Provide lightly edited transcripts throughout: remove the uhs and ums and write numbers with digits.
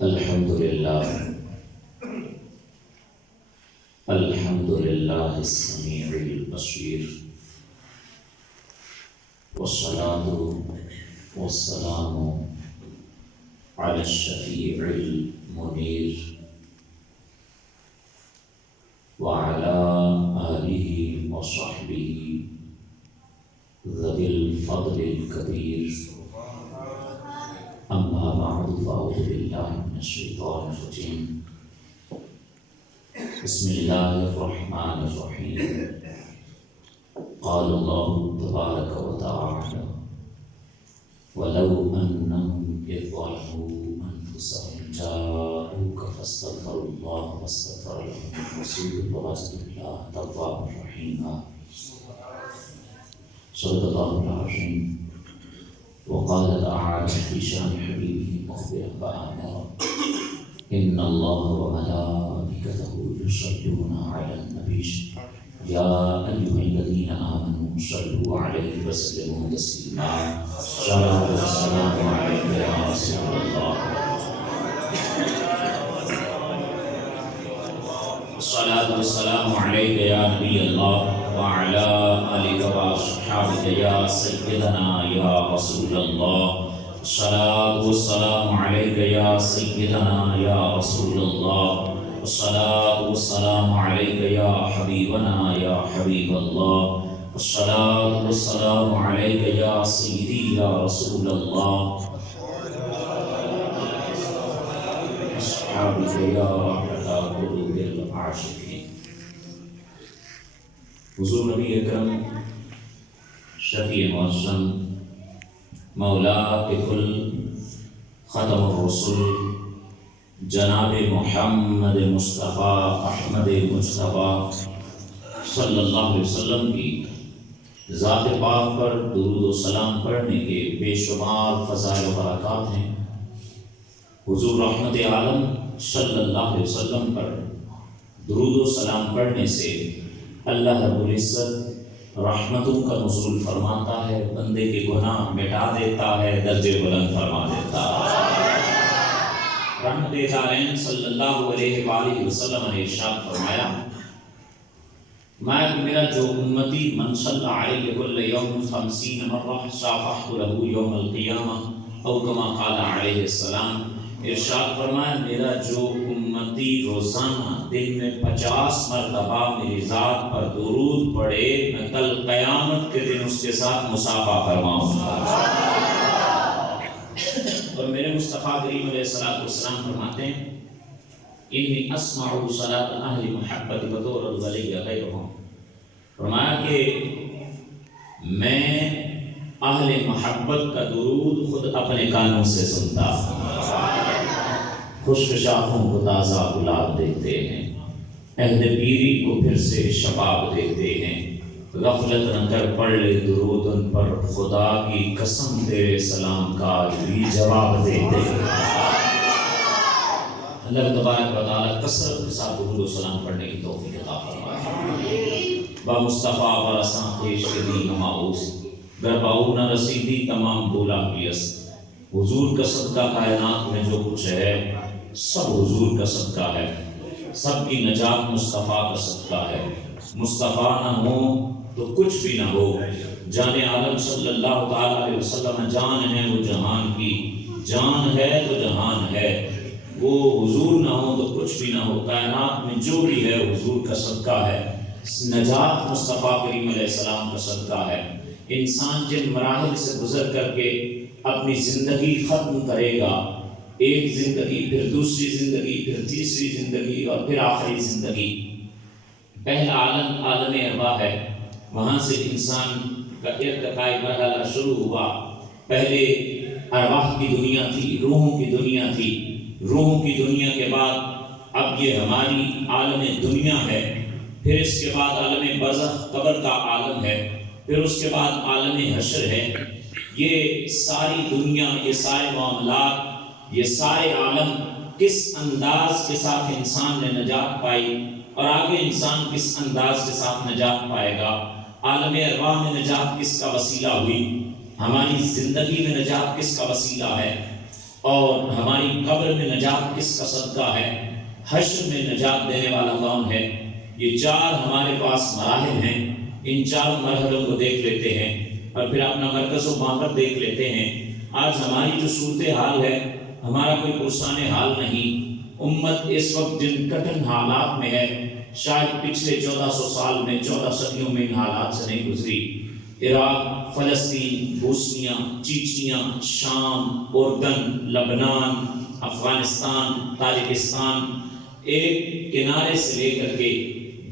الحمد للہ السمیع البصیر والصلاة والسلام علی الشفیع المنیر وعلى آلہ وصحبہ ذوی الفضل الکبیر اما بعد فاعوذ باللہ من الشیطان الرجیم بسم اللہ الرحمن الرحیم قال اللہ تبارک وتعالی ولو انہم اذ ظلموا انفسهم جاءوک فاستغفروا اللہ واستغفر لهم الرسول ووجدوا اللہ توابا رحیما صدق اللہ العظیم وقال تعالى في شان حبيبه مخبرا فآمرا إن الله وملائكته يصلون على النبي يا أيها الذين آمنوا صلوا عليه وسلموا تسليما صلاة والسلام عليك يا رسول الله الصلاة والسلام عليك يا نبي الله وعلى آلك وأصحابك يا سيدنا يا رسول الله الصلاة والسلام عليك يا سيدنا يا رسول الله الصلاة والسلام عليك يا حبيبنا يا حبيب الله الصلاة والسلام عليك يا سيدي يا رسول الله أصحابك يا رحمة قلوب العاشقين حضور نبی اکرم شفیع معظم مولا کل ختم الرسل جناب محمد مصطفیٰ احمد مصطفیٰ صلی اللہ علیہ وسلم کی ذات پاک پر درود و سلام پڑھنے کے بے شمار فضائل و برکات ہیں۔ حضور رحمت عالم صلی اللہ علیہ وسلم پر درود و سلام پڑھنے سے اللہ رب العزت رحمتوں کا نزول فرماتا ہے، بندے کے گناہ مٹا دیتا ہے، درجے بلند فرما دیتا ہے۔ رحمت عالم صلی اللہ علیہ وآلہ وسلم نے ارشاد فرمایا میرا جو امتی من صلی علیہ کل یوم 50 مرہ شافحت لہ یوم القیامہ او کما قال علیہ السلام، ارشاد فرمایا میرا جو امتی روزانہ دن میں 50 مرتبہ میری ذات پر درود پڑھے میں کل قیامت کے دن اس کے ساتھ مصافحہ فرماؤں گا۔ اور میرے مصطفیٰ کریم علیہ السلام فرماتے ہیں انی اسمع صلاۃ اہل محبت بطور الولی غیرہم، فرمایا کہ میں اہل محبت کا درود خود اپنے کانوں سے سنتا، خشک شاخوں کو تازہ گلاب دیکھتے ہیں، عہد پیری کو پھر سے شباب دیکھتے ہیں، غفلت نہ کر پڑھ لے درود ان پر، خدا کی قسم تیرے سلام کا بھی جواب دیتے ہیں۔ اللہ تبارک و تعالیٰ کثرت کے ساتھ درود و سلام پڑھنے کی توفیق عطا فرمائے۔ با مصطفیٰ برساں خیش کے دی نماؤس گرباؤ نہ رسیدی تمام بولا پیس، حضور کا صدقہ کائنات میں جو کچھ ہے سب حضور کا صدقہ ہے، سب کی نجات مصطفیٰ کا صدقہ ہے۔ مصطفیٰ نہ ہو تو کچھ بھی نہ ہو، جان عالم صلی اللہ تعالیٰ علیہ وسلم جان ہے وہ جہان کی، جان ہے تو جہان ہے، وہ حضور نہ ہو تو کچھ بھی نہ ہو، کائنات میں جو بھی ہے حضور کا صدقہ ہے، نجات مصطفیٰ کریم علیہ السلام کا صدقہ ہے۔ انسان جن مراحل سے گزر کر کے اپنی زندگی ختم کرے گا، ایک زندگی پھر دوسری زندگی پھر تیسری زندگی اور پھر آخری زندگی، پہلا عالم عالم ارواح ہے، وہاں سے انسان کا ارتقائی مرحلہ شروع ہوا۔ پہلے ارواح کی دنیا تھی، روحوں کی دنیا تھی، روحوں کی دنیا کے بعد اب یہ ہماری عالم دنیا ہے، پھر اس کے بعد عالم برزخ قبر کا عالم ہے، پھر اس کے بعد عالم حشر ہے۔ یہ ساری دنیا، یہ سارے معاملات، یہ سارے عالم کس انداز کے ساتھ انسان نے نجات پائی اور آگے انسان کس انداز کے ساتھ نجات پائے گا، عالم ارواح میں نجات کس کا وسیلہ ہوئی، ہماری زندگی میں نجات کس کا وسیلہ ہے اور ہماری قبر میں نجات کس کا صدقہ ہے، حشر میں نجات دینے والا کون ہے۔ یہ چار ہمارے پاس مراحل ہیں، ان چار مرحلوں کو دیکھ لیتے ہیں اور پھر اپنا مرکز و مقام دیکھ لیتے ہیں۔ آج ہماری جو صورتحال ہے، ہمارا کوئی پرسان حال نہیں۔ امت اس وقت جن کٹھن حالات میں ہے، شاید پچھلے 1400 سال میں 14 صدیوں میں ان حالات سے نہیں گزری۔ عراق، فلسطین، بوسنیا، چیچنیا، شام، اردن، لبنان، افغانستان، تاجکستان، ایک کنارے سے لے کر کے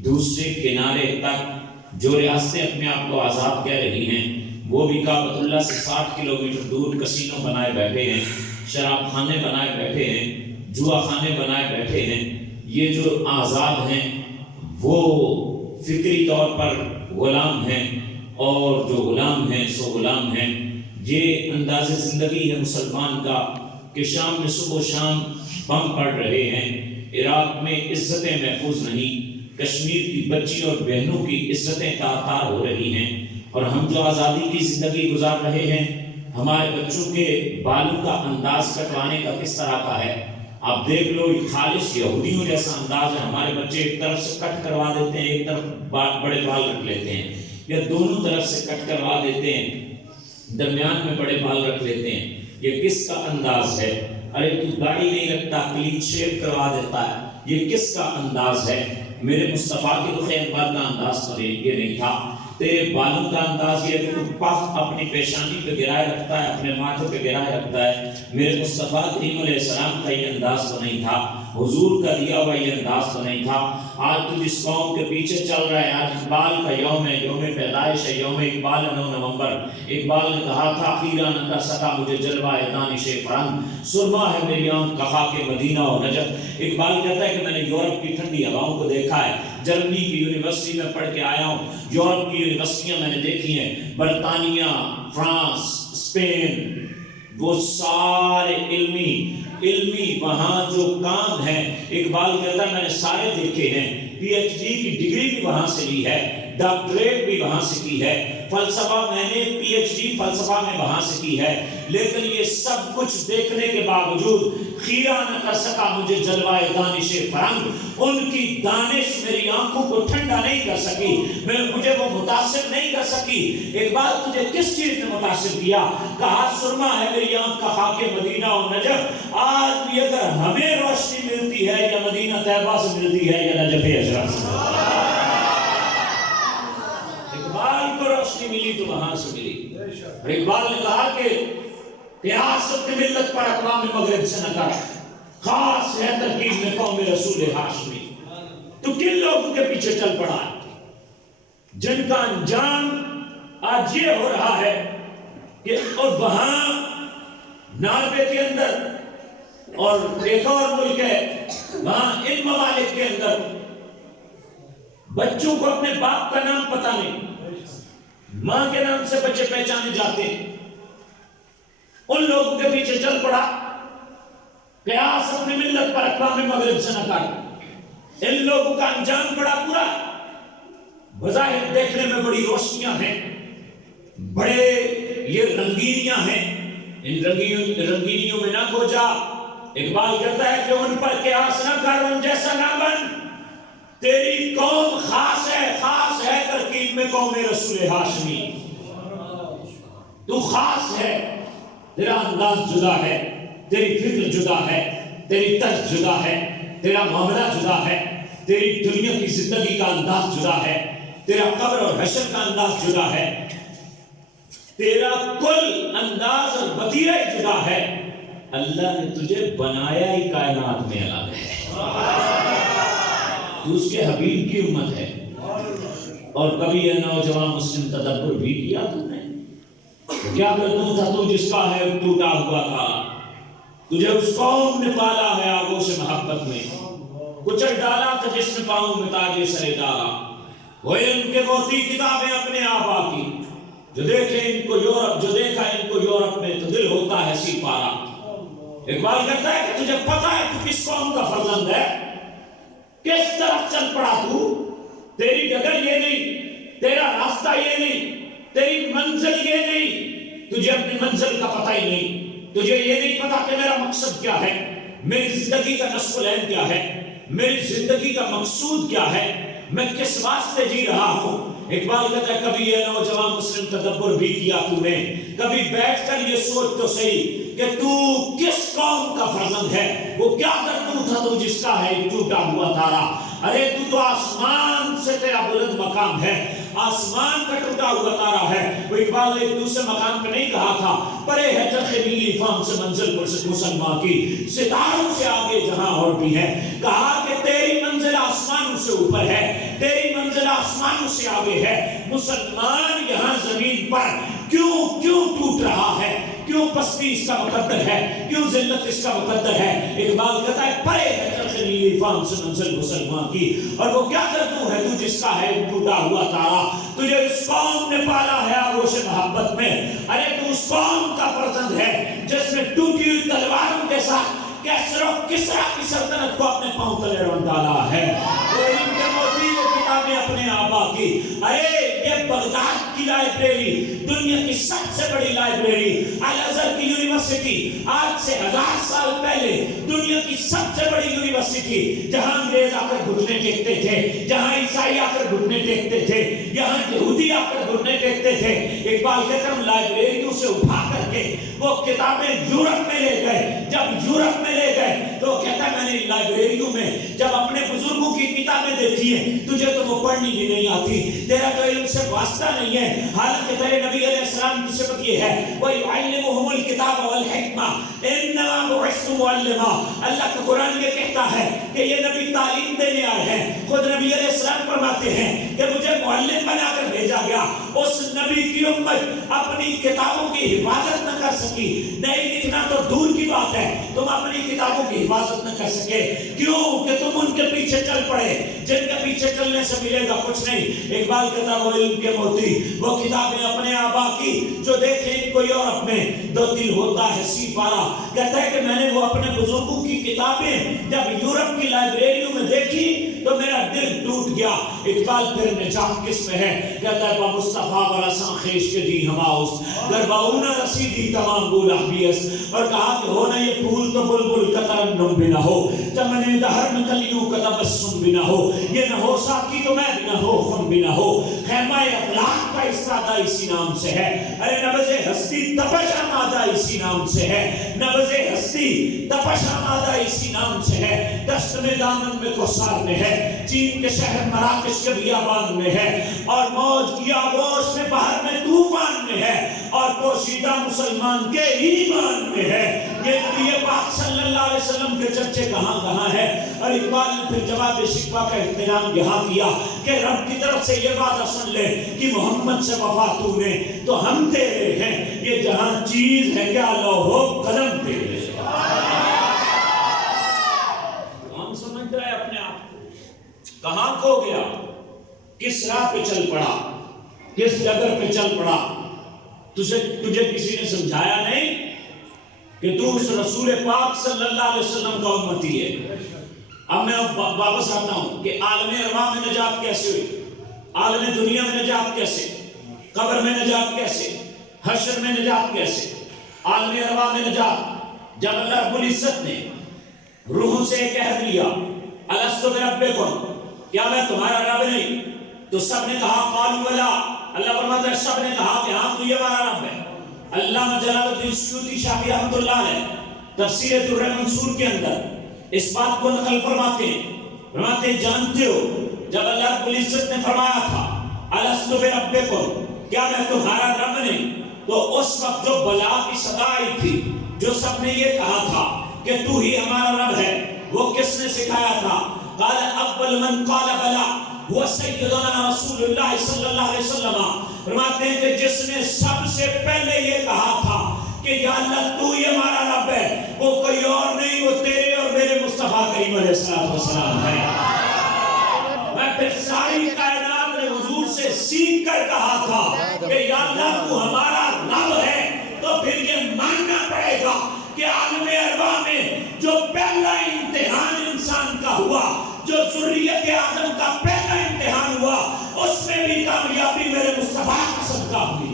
دوسرے کنارے تک جو ریاستیں اپنے آپ کو آزاد کہہ رہی ہیں، وہ بھی کعبۃ اللہ سے 60 کلومیٹر دور کسینوں بنائے بیٹھے ہیں، شراب خانے بنائے بیٹھے ہیں، جوا خانے بنائے بیٹھے ہیں۔ یہ جو آزاد ہیں وہ فکری طور پر غلام ہیں، اور جو غلام ہیں سو غلام ہیں۔ یہ انداز زندگی ہے مسلمان کا کہ شام میں صبح و شام بم پڑ رہے ہیں، عراق میں عزتیں محفوظ نہیں، کشمیر کی بچی اور بہنوں کی عزتیں تار ہو رہی ہیں، اور ہم جو آزادی کی زندگی گزار رہے ہیں، ہمارے بچوں کے بالوں کا انداز کٹوانے کا کس طرح کا ہے۔ آپ دیکھ لو، خالص یہودیوں جیسا انداز ہے۔ ہمارے بچے ایک طرف سے کٹ کروا دیتے ہیں، ایک طرف بڑے بال رکھ لیتے ہیں، یا دونوں طرف سے کٹ کروا دیتے ہیں، درمیان میں بڑے بال رکھ لیتے ہیں۔ یہ کس کا انداز ہے؟ ارے تو داڑھی نہیں رکھتا، کلین شیو کروا دیتا ہے، یہ کس کا انداز ہے؟ میرے مصطفیٰ کے رخ انور کا انداز تو یہ نہیں تھا۔ تیرے بالوں کا انداز یہ ہے کہ تو پف اپنی پیشانی پہ گرائے رکھتا ہے، اپنے ماتھے پہ گرائے رکھتا ہے۔ میرے مصطفیٰ کریم علیہ السلام کا یہ انداز تو نہیں تھا، حضور کا دیا ہوا یہ انداز تو نہیں تھا۔ آج تو جس قوم کے پیچھے چل رہا ہے، آج اقبال کا یوم ہے، یوم پیدائش ہے، یوم اقبال 9 نومبر۔ اقبال نے کہا تھا خیرہ نہ کر سکا مجھے جلوہ دانش فرنگ، سرما ہے میری آنکھ کہا کہ مدینہ و نجف۔ اقبال کہتا ہے کہ میں نے یورپ کی ٹھنڈی ہواؤں کو دیکھا ہے، جرمنی کی یونیورسٹی میں پڑھ کے آیا ہوں، یورپ کی یونیورسٹیاں میں نے دیکھی ہیں، برطانیہ، فرانس، اسپین، وہ سارے علمی وہاں جو کام ہے، اقبال کہتا ہے میں نے سارے دیکھے ہیں۔ پی ایچ ڈی کی ڈگری بھی وہاں سے لی ہے، ڈاکٹریٹ بھی وہاں سے کی ہے، فلسفہ میں نے پی ایچ ڈی فلسفہ میں وہاں سے کی ہے، لیکن یہ سب کچھ دیکھنے کے باوجود خیرہ نہ کر سکا مجھے جلوہ دانش فرنگ۔ ان کی دانش میری آنکھوں کو ٹھنڈا نہیں کر سکی، مجھے وہ متاثر نہیں کر سکی۔ اقبال تجھے کس چیز نے متاثر کیا؟ کہا سرما ہے میری آنکھ کا خاک مدینہ و نجف۔ آج بھی اگر ہمیں روشنی ملتی ہے یا مدینہ طیبہ سے ملتی ہے یا نجف اشرف سے، اقبال کو روشنی ملی تو وہاں سے ملی۔ اور اقبال نے کہا کہ قیاس اپنی ملت پر اقوام مغرب سے نہ کر، خاص ہے ترکیب میں قوم رسول ہاشمی۔ تو کن لوگوں کے پیچھے چل پڑا ہے جن کا انجام آج یہ ہو رہا ہے کہ اور وہاں ناروے کے اندر اور ایک اور ملک ہے، وہاں ان ممالک کے اندر بچوں کو اپنے باپ کا نام پتہ نہیں، ماں کے نام سے بچے پہچانے جاتے ہیں۔ ان لوگوں کے پیچھے چل پڑا، قیاس اپنی ملت پر اقوام مغرب سے نہ کر۔ ان لوگوں کا انجام بڑا برا، بظاہر دیکھنے میں بڑی روشنیاں ہیں، بڑے یہ رنگینیاں ہیں، ان رنگینیوں میں نہ کھو جا۔ اقبال کہتا ہے کہ ان پر قیاس نہ کر، ان جیسا نہ بن۔ تیری قوم خاص ہے ترکیب میں قوم رسول ہاشمی۔ تو خاص ہے، تیرا انداز جدا ہے، تیری فکر جدا ہے، تیری طرز جدا ہے، تیرا معاملہ جدا ہے، تیری دنیا کی زندگی کا انداز جدا ہے، تیرا قبر اور حشر کا انداز جدا ہے، تیرا کل انداز اور وتیرہ جدا ہے۔ اللہ نے تجھے بنایا ہی کائنات میں الگ ہے، تو اس کے حبیب کی امت ہے۔ اور کبھی یہ نوجوان مسلم تدبر بھی کیا تم نے؟ کیا تو تھا تو جس کا ہے ٹوٹا ہوا تھا، تجھے اس قوم نے پالا ہے آغوش محبت میں، کچل ڈالا تھا جس نے پاؤں میں تاج سر ڈالا۔ وہ ان کے موتی کتابیں اپنے آبا کی، جو دیکھا ان کو یورپ میں تو دل ہوتا ہے سی پارا۔ اقبال کہتا ہے کہ تجھے پتا ہے تو کس قوم کا فرزند ہے، کس طرف چل پڑا تو، تیری ڈگر یہ نہیں، تیرا راستہ یہ نہیں، تیری منزل یہ نہیں، تجھے اپنی منزل کا پتہ ہی نہیں، تجھے یہ نہیں پتا کہ میرا مقصد کیا ہے، میری زندگی کا نصب العین کیا ہے، میری زندگی کا مقصود کیا ہے، میں کس واسطے جی رہا ہوں۔ اقبال کہتا ہے کبھی یہ نوجوان مسلم تدبر بھی کیا تو نے، کبھی بیٹھ کر یہ سوچ تو صحیح کہ تو کس قوم کا فرزند ہے، وہ کیا کرتوت تھا تو جس کا ہے ٹوٹا ہوا تارا۔ ارے تو آسمان سے تیرا بلند مقام ہے، آسمان کا ٹوٹا ہوا تارا ہے۔ وہ اقبال نے ایک دوسرے مقام پہ نہیں کہا تھا پرے ہے چرخ نیلی فام سے منزل پر سے مسلمان کی، ستاروں سے آگے جہاں اور بھی ہے، کہا کہ تیری منزل آسمانوں سے اوپر ہے، تیری منزل آسمانوں سے آگے ہے۔ مسلمان یہاں زمین پر کیوں ٹوٹ رہا ہے، کیوں پستی اس کا مقدر ہے، کیوں ذلت اس کا مقدر ہے؟ اقبال کہتا ہے پرے ہے چرخ نیلی فام سے منزل مسلمان کی، اور وہ کیا کرتو ہے تو جس کا ہے ٹوٹا ہوا تارا۔ تجھے اس قوم نے پالا ہے آغوش محبت میں، ارے تو اس قوم کا فرزند ہے جس نے ٹوٹی ہوئی تلواروں کے ساتھ کیسر و کسرا کی سلطنت کو اپنے پاؤں تلے رون ڈالا ہے۔ وہ علم کے موتی وہ کتابیں اپنے آبا کی، ارے یہ بغداد کی لائبریری، دنیا کی سب سے بڑی لائبریری، الازہر کی یونیورسٹی، آج سے 1000 سال پہلے دنیا کی سب سے بڑی یونیورسٹی، جہاں انگریز آ کر گھٹنے ٹیکتے تھے، جہاں عیسائی آ کر گھٹنے ٹیکتے تھے، یہاں یہودی آ کر گھٹنے ٹیکتے تھے۔ اقبال کہتا ہے لائبریریوں سے اٹھا کر کے وہ کتابیں یورپ میں لے گئے، جب یورپ میں لے گئے تو کہتا ہے میں نے لائبریریوں میں جب اپنے بزرگوں کی کتابیں دیکھی ہیں، تجھے تو وہ پڑھنی بھی نہیں آتی، تیرا تو علم سے واسطہ نہیں ہے، حالانکہ تیرے نبی علیہ السلام کی صفت یہ ہے وَيُعَلِّمُهُمُ الْكِتَابَ وَالْحِكْمَةَ إِنَّمَا بُعِثْتُ مُعَلِّمًا۔ اللہ کا قرآن یہ کہتا ہے کہ یہ نبی تعلیم دینے آئے ہیں، خود نبی علیہ السلام فرماتے ہیں کہ مجھے معلم بنا کر بھیجا گیا۔ اس نبی کی امت اپنی کتابوں کی حفاظت نہ کر سکی، نہیں لکھنا تو دور کی بات ہے، تم اپنی کتابوں کی حفاظت نہ کر سکے، کیوں کہ تم ان کے پیچھے چل پڑے، جن کے پیچھے چلنے سے ملے گا کچھ نہیں۔ اقبال کہتا وہ علم کے موتی وہ کتابیں اپنے آبا کی جو دیکھیں کوئی اور اپنے دو دل ہوتا ہے سی پارا۔ کہتا ہے کہ میں نے وہ اپنے بزرگوں کی کتابیں جب یورپ کی لائبریریوں میں دیکھی تو میرا دل ٹوٹ گیا۔ اقبال پھر نجات کس میں ہے؟ کہتا ہے با مصطفیٰ ورسان خیش کے دی ہماؤس گرباؤنا رسیدی تمام بولا بیس، اور کہا کہ ہونا یہ پھول تو بلبل کا ترنم بھی نہ ہو، چمن دہر میں کلیوں کا تبسم بھی نہ ہو، یہ نہ ہو ساکی تو میں بھی نہ ہو خم بھی نہ ہو، خیمہ افلاک کا استادہ اسی نام سے ہے، ارے نبض ہستی تپش آمادہ اسی نام سے ہے، نبض ہستی تپش آمادہ اسی نام سے ہے، دشت میں دامن میں کوثر میں ہے، چین کے شہر مراکش کے بیابان میں ہے، اور موج کی آغوش میں بحر میں طوفان میں ہے، اور پوشیدہ مسلمان کے ایمان میں ہے۔ یہ نبی پاک صلی اللہ علیہ وسلم کے چرچے کہاں کہاں ہے؟ اور اقبال نے پھر جواب شکوہ کا احترام یہاں کیا کہ رب کی طرف سے یہ بات سن لے کہ محمد سے وفا تو نے تو ہم تیرے ہیں، یہ جہاں چیز ہے کیا لوح و قلم تیرے۔ ہم سمجھ رہے اپنے آپ کو کہاں کھو گیا، کس راہ پہ چل پڑا، کس ڈگر پہ چل پڑا؟ تجھے کسی نے سمجھایا نہیں کہ تو اس رسول پاک صلی اللہ علیہ وسلم کا امتی ہے۔ اب میں واپس آتا ہوں کہ عالم ارواح میں نجات کیسے ہوئی، عالم دنیا میں نجات کیسے، قبر میں نجات کیسے، حشر میں نجات کیسے، عالم ارواح میں نجات جب اللہ رب العزت نے روحوں سے ایک عہد لیا الستو بربکم، کیا میں تمہارا رب نہیں؟ تو سب نے کہا قالوا بلا، اللہ فرماتا ہے سب نے کہا کہ ہاں تو یہ ہمارا رب ہے۔ علامہ جلال الدین سیوطی شافعی رحمۃ اللہ علیہ تفسیر در منصور کے اندر اس بات کو نقل فرماتے ہیں جانتے ہو جب اللہ رب العزت نے فرمایا تھا الستو بربکم، کیا میں تمہارا رب نہیں، تو اس وقت جو بلا کی صدا آئی تھی، جو سب نے یہ کہا تھا کہ تو ہی ہمارا رب ہے، وہ کس نے سکھایا تھا؟ قال اول من قال بلا وہ سیدنا رسول اللہ صلی اللہ علیہ وسلم، فرماتے ہیں کہ جس نے سب سے پہلے یہ کہا تھا کہ یا اللہ تو ہی ہمارا رب ہے، وہ کوئی اور نہیں، وہ تیرے اور میرے مصطفیٰ کریم علیہ السلام ہے۔ میں پھر ساری کائنات نے حضور سے سیکھ کر کہا تھا کہ یا اللہ تو ہمارا رب ہے، تو پھر یہ ماننا پڑے گا کہ عالم ارواح میں جو پہلا امتحان انسان کا ہوا، جو ذریت آدم کا پہلا امتحان ہوا، اس میں بھی کامیابی میرے مصطفیٰ کا صدقہ ہوئی۔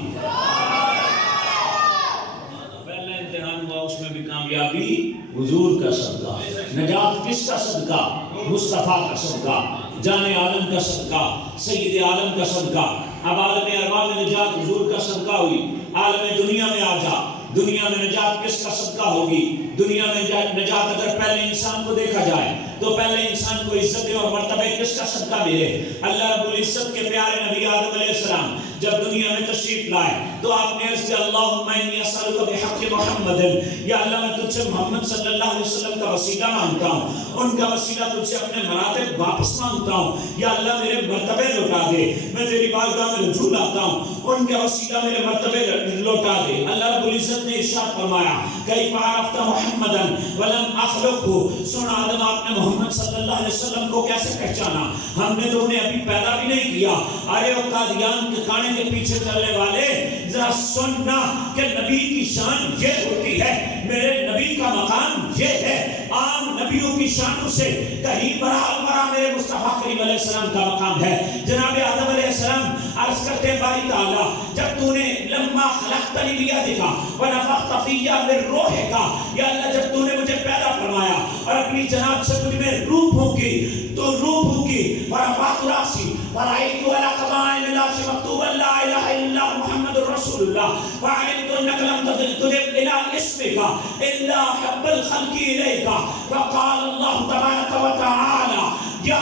اس میں بھی کامیابی حضور کا صدقہ، نجات کس کا صدقہ؟ مصطفیٰ کا صدقہ، جان عالم کا صدقہ، سید عالم کا صدقہ۔ اب عالم ارواح میں نجات حضور کا صدقہ ہوئی، عالم دنیا میں آ جا، دنیا میں نجات کس کا صدقہ ہوگی؟ دنیا میں نجات اگر پہلے انسان کو دیکھا جائے تو پہلے انسان کو عزت اور مرتبہ کس کا صدقہ ملے؟ اللہ رب العزت کے پیارے نبی آدم علیہ السلام جب دنیا میں تشریف لائے تو آپ نے عرض کیا اللہم انی اسألک بحق محمد، یا اللہ میں تجھ سے محمد صلی اللہ علیہ وسلم کا وسیلہ مانگتا ہوں، ان کا وسیلہ تجھ سے اپنے مراتب واپس مانگتا ہوں، یا اللہ میرے مرتبے لوٹا دے، میں تیری بارگاہ میں رجوع لاتا ہوں، ان کا وسیلہ میرے مرتبے لوٹا دے۔ اللہ رب العزت نے ارشاد فرمایا کیف عرفت محمدا ولم اخلقہ، سن آدم آپ نے محمد صلی اللہ علیہ وسلم کو کیسے پہچانا؟ ہم نے تو انہیں ابھی پیدا بھی نہیں کیا۔ ارے وہ قادیان کے کھانے کے پیچھے چلنے والے، ذرا سننا کہ نبی کی شان یہ ہوتی ہے، میرے نبی کا مقام یہ ہے، عام نبیوں کی شانوں سے کہیں برابر میرے مصطفیٰ کریم علیہ السلام کا مقام ہے۔ جناب آدم علیہ السلام عرض کرتے باری تعالیٰ جب تو نے لما خلقتنی بیدک ونفخت فی من روحک، یا اللہ جب تو نے مجھے پیدا فرمایا اور اپنی جناب سے مجھ میں روح پھونکی تو روح پھونکی، ورفعت راسی ورأیت علی قبائل العرش مکتوبا لا الہ الا محمد رسول اللہ وعلمت انک لم تضف الى اسمک الا حب الخلق الیک، فقال اللہ تبارک وتعالی یا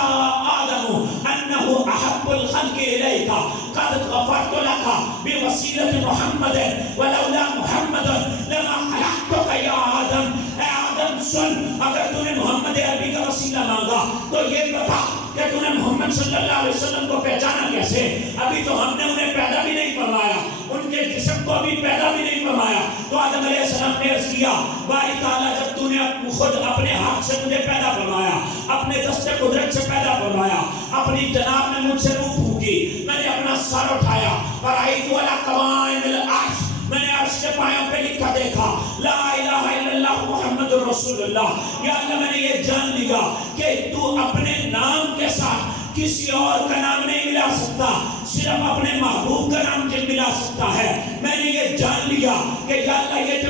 آدم انه احب الخلق الیک قد غفرت لك بوسیلۃ محمد ولولا محمد لما خلقتك یا آدم۔ اے آدم سن، اگر تو نے محمد عربی کا وسیلہ مانگا تو یہ بتا کہ تو نے محمد صلی اللہ علیہ وسلم کو پہچانا کیسے؟ ابھی تو ہم نے انہیں پیدا بھی نہیں فرمایا، ان کے جسم کو ابھی پیدا بھی نہیں فرمایا۔ تو آدم علیہ السلام نے عرض کیا باری تعالیٰ جب تو نے خود اپنے ہاتھ سے مجھے پیدا فرمایا، اپنے دست قدرت سے پیدا فرمایا، اپنی جناب نے مجھ سے روح پھونکی، میں نے اپنا سر اٹھایا فرأیت علی قوائم العرش، میں نے عرش کے پایوں پہ لکھا دیکھا لا الہ الا اللہ محمد رسول اللہ، یا اللہ میں نے یہ جان لیا کہ تو اپنے نام کے ساتھ کسی اور کا نام نہیں ملا سکتا، صرف اپنے محبوب کا نام جب ملا سکتا ہے۔ میں نے یہ جان لیا کہ یا اللہ یہ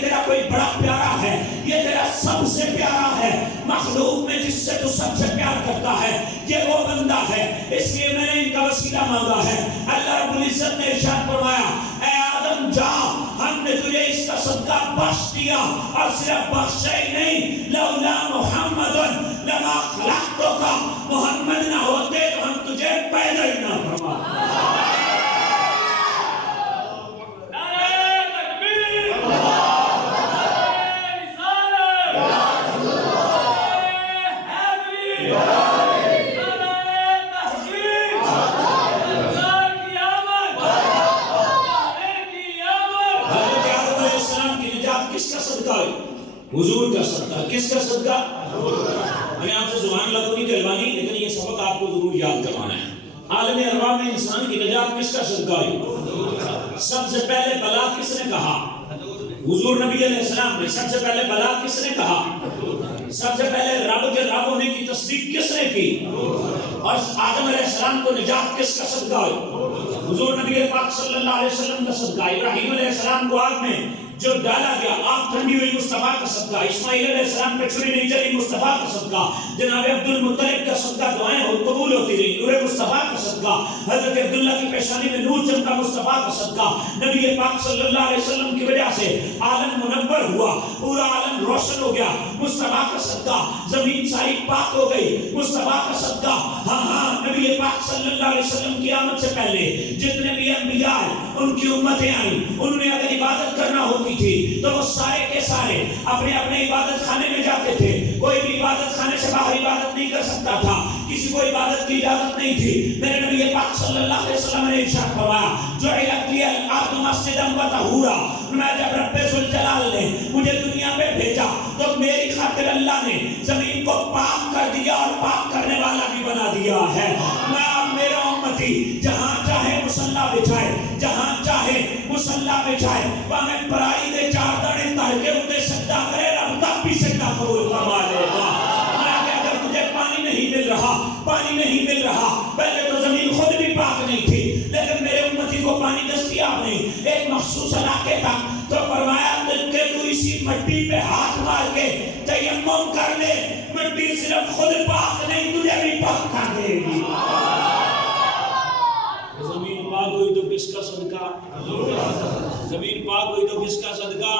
تیرا کوئی بڑا پیارا ہے، یہ تیرا سب سے پیارا ہے، مخلوق میں جس سے تو سب سے پیار کرتا ہے یہ وہ بندہ ہے، اس لیے میں نے ان کا وسیلہ مانگا ہے۔ اللہ رب العزت نے ارشاد فرمایا اے آدم جا، ہم نے تجھے اس کا صدقہ بخش دیا، اور صرف بخشا ہی نہیں لولا محمد لما خلقتک، محمد نہ ہوتے تو ہم تجھے پیدا ہی نہ فرماتے۔ حضور کا صدقہ، کس کا صدقہ؟ میں نے آپ سے زبان اللہ کو نہیں کہلوانی، لیکن یہ سبق آپ کو ضرور یاد کروانا ہے۔ عالم ارواح میں انسان کی نجات کس کا صدقہ ہے؟ سب سے پہلے بلا کس نے کہا؟ حضور نبی علیہ السلام نے۔ سب سے پہلے بلا کس نے کہا؟ سب سے پہلے رب کے رب ہونے کی تصدیق کس نے کی؟ اور آدم علیہ السلام کو نجات کس کا صدقہ ہے؟ حضور نبی پاک صلی اللہ علیہ وسلم کا صدقہ۔ ابراہیم علیہ السلام کو آگ میں جو ڈالا گیا، آگ ٹھنڈی ہوئی، مصطفیٰ کا صدقہ۔ اسماعیل علیہ السلام پہ چھری نہیں چلی، مصطفیٰ کا صدقہ۔ جناب عبد المطلب کا صدقہ، دعائیں قبول ہوتی رہی، نور مصطفیٰ کا صدقہ۔ حضرت عبداللہ کی پیشانی میں نور چمکا، مصطفیٰ کا صدقہ۔ نبی پاک صلی اللہ علیہ وسلم کی وجہ سے عالم منور ہوا، پورا عالم روشن ہو گیا، مصطفیٰ کا صدقہ۔ زمین ساری پاک ہو گئی، مصطفیٰ کا صدقہ۔ ہاں نبی پاک صلی اللہ علیہ وسلم کی آمد سے پہلے جتنے بھی انبیاء ان کی امتیں آئیں، انہوں نے اگر عبادت کرنا ہوتی تھی تو وہ سارے کے سارے اپنے اپنے عبادت خانے میں جاتے تھے۔ کوئی بھی عبادت خانے سے باہر عبادت نہیں کر سکتا تھا، کسی کو عبادت کی اجازت نہیں تھی۔ میرے نبی پاک صلی اللہ علیہ وسلم نے ارشاد فرمایا جعلت لی الارض مسجدا وطہورا، میں جب رب ذوالجلال نے مجھے دنیا پہ بھیجا تو میری خاطر اللہ نے زمین کو پاک کر دیا اور پاک کرنے والا بھی بنا دیا ہے۔ میں اب میرا امتی جہاں چاہے مصلی بچھائے، جہاں چاہے مصلی بچھائے، میں پرائی دے چار دانے تر کے اندے سجدہ کرے، رب تب بھی سجدہ قبول فرما لے گا۔ میں اگر تجھے پانی نہیں مل رہا، پانی نہیں مل رہا، پہلے تو زمین خود بھی پاک نہیں تھی، لیکن میرے امتی کو پانی دستیاب نہیں، ایک مخصوص علاقے تک، تو فرمایا کہ تو اسی مٹی پہ ہاتھ مار کے تیمم کر لے، مٹی صرف خود پاک نہیں تجھے بھی پاک کر دے گی۔ زمین پاک ہوئی تو کس کا صدقہ؟ زمین پاک ہوئی تو کس کا صدقہ؟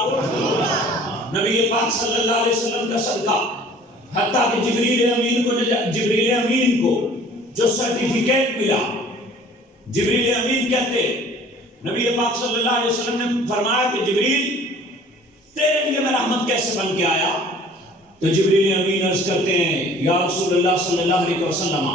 نبی پاک صلی اللہ علیہ وسلم کا صدقہ۔ حتیٰ کہ جبریل امین کو جو سرٹیفکیٹ ملا، جبریل امین کہتے نبی پاک صلی اللہ علیہ وسلم نے فرمایا کہ جبریل تیرے لیے میں رحمت کیسے بن کے آیا؟ تو جبریل امین عرض کرتے ہیں یا رسول اللہ صلی اللہ علیہ وسلم،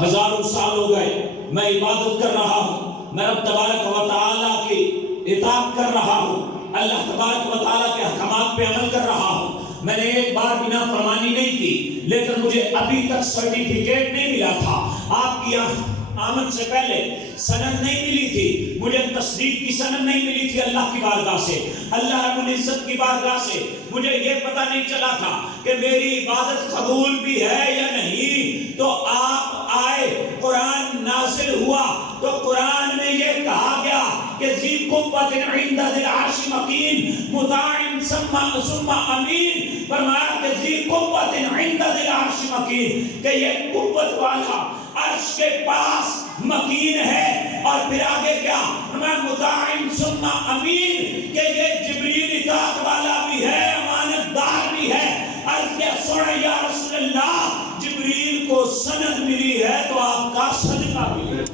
ہزاروں سال ہو گئے میں عبادت کر رہا ہوں، میں رب تبارک و تعالیٰ کی اطاعت کر رہا ہوں، اللہ تبارک و تعالیٰ کے احکامات پہ عمل کر رہا ہوں، میں نے ایک بار بنا فرمانی نہیں کی، لیکن مجھے ابھی تک سرٹیفکیٹ نہیں ملا تھا، آپ کی آمد سے پہلے سند نہیں ملی تھی، مجھے تصدیق کی سند نہیں ملی تھی اللہ کی بارگاہ سے، اللہ رب العزت کی بارگاہ سے، مجھے یہ پتہ نہیں چلا تھا کہ میری عبادت قبول بھی ہے یا نہیں۔ تو آپ آئے، قرآن نازل ہوا، تو قرآن میں یہ کہا گیا کہ ذی قوت عند ذی العرش مکین مطاع ثم امین، فرمایا کہ ذی قوت عند ذی العرش مکین، کہ یہ قوت والا عرش کے پاس مکین ہے، اور پھر آگے کیا؟ مطاع ثم امین، کہ یہ جبریل اطاعت والا بھی ہے، امانت دار بھی ہے۔ عرض کیا سوڑا یا رسول اللہ، جبریل کو سند ملی ہے تو آپ کا صدقہ ملی۔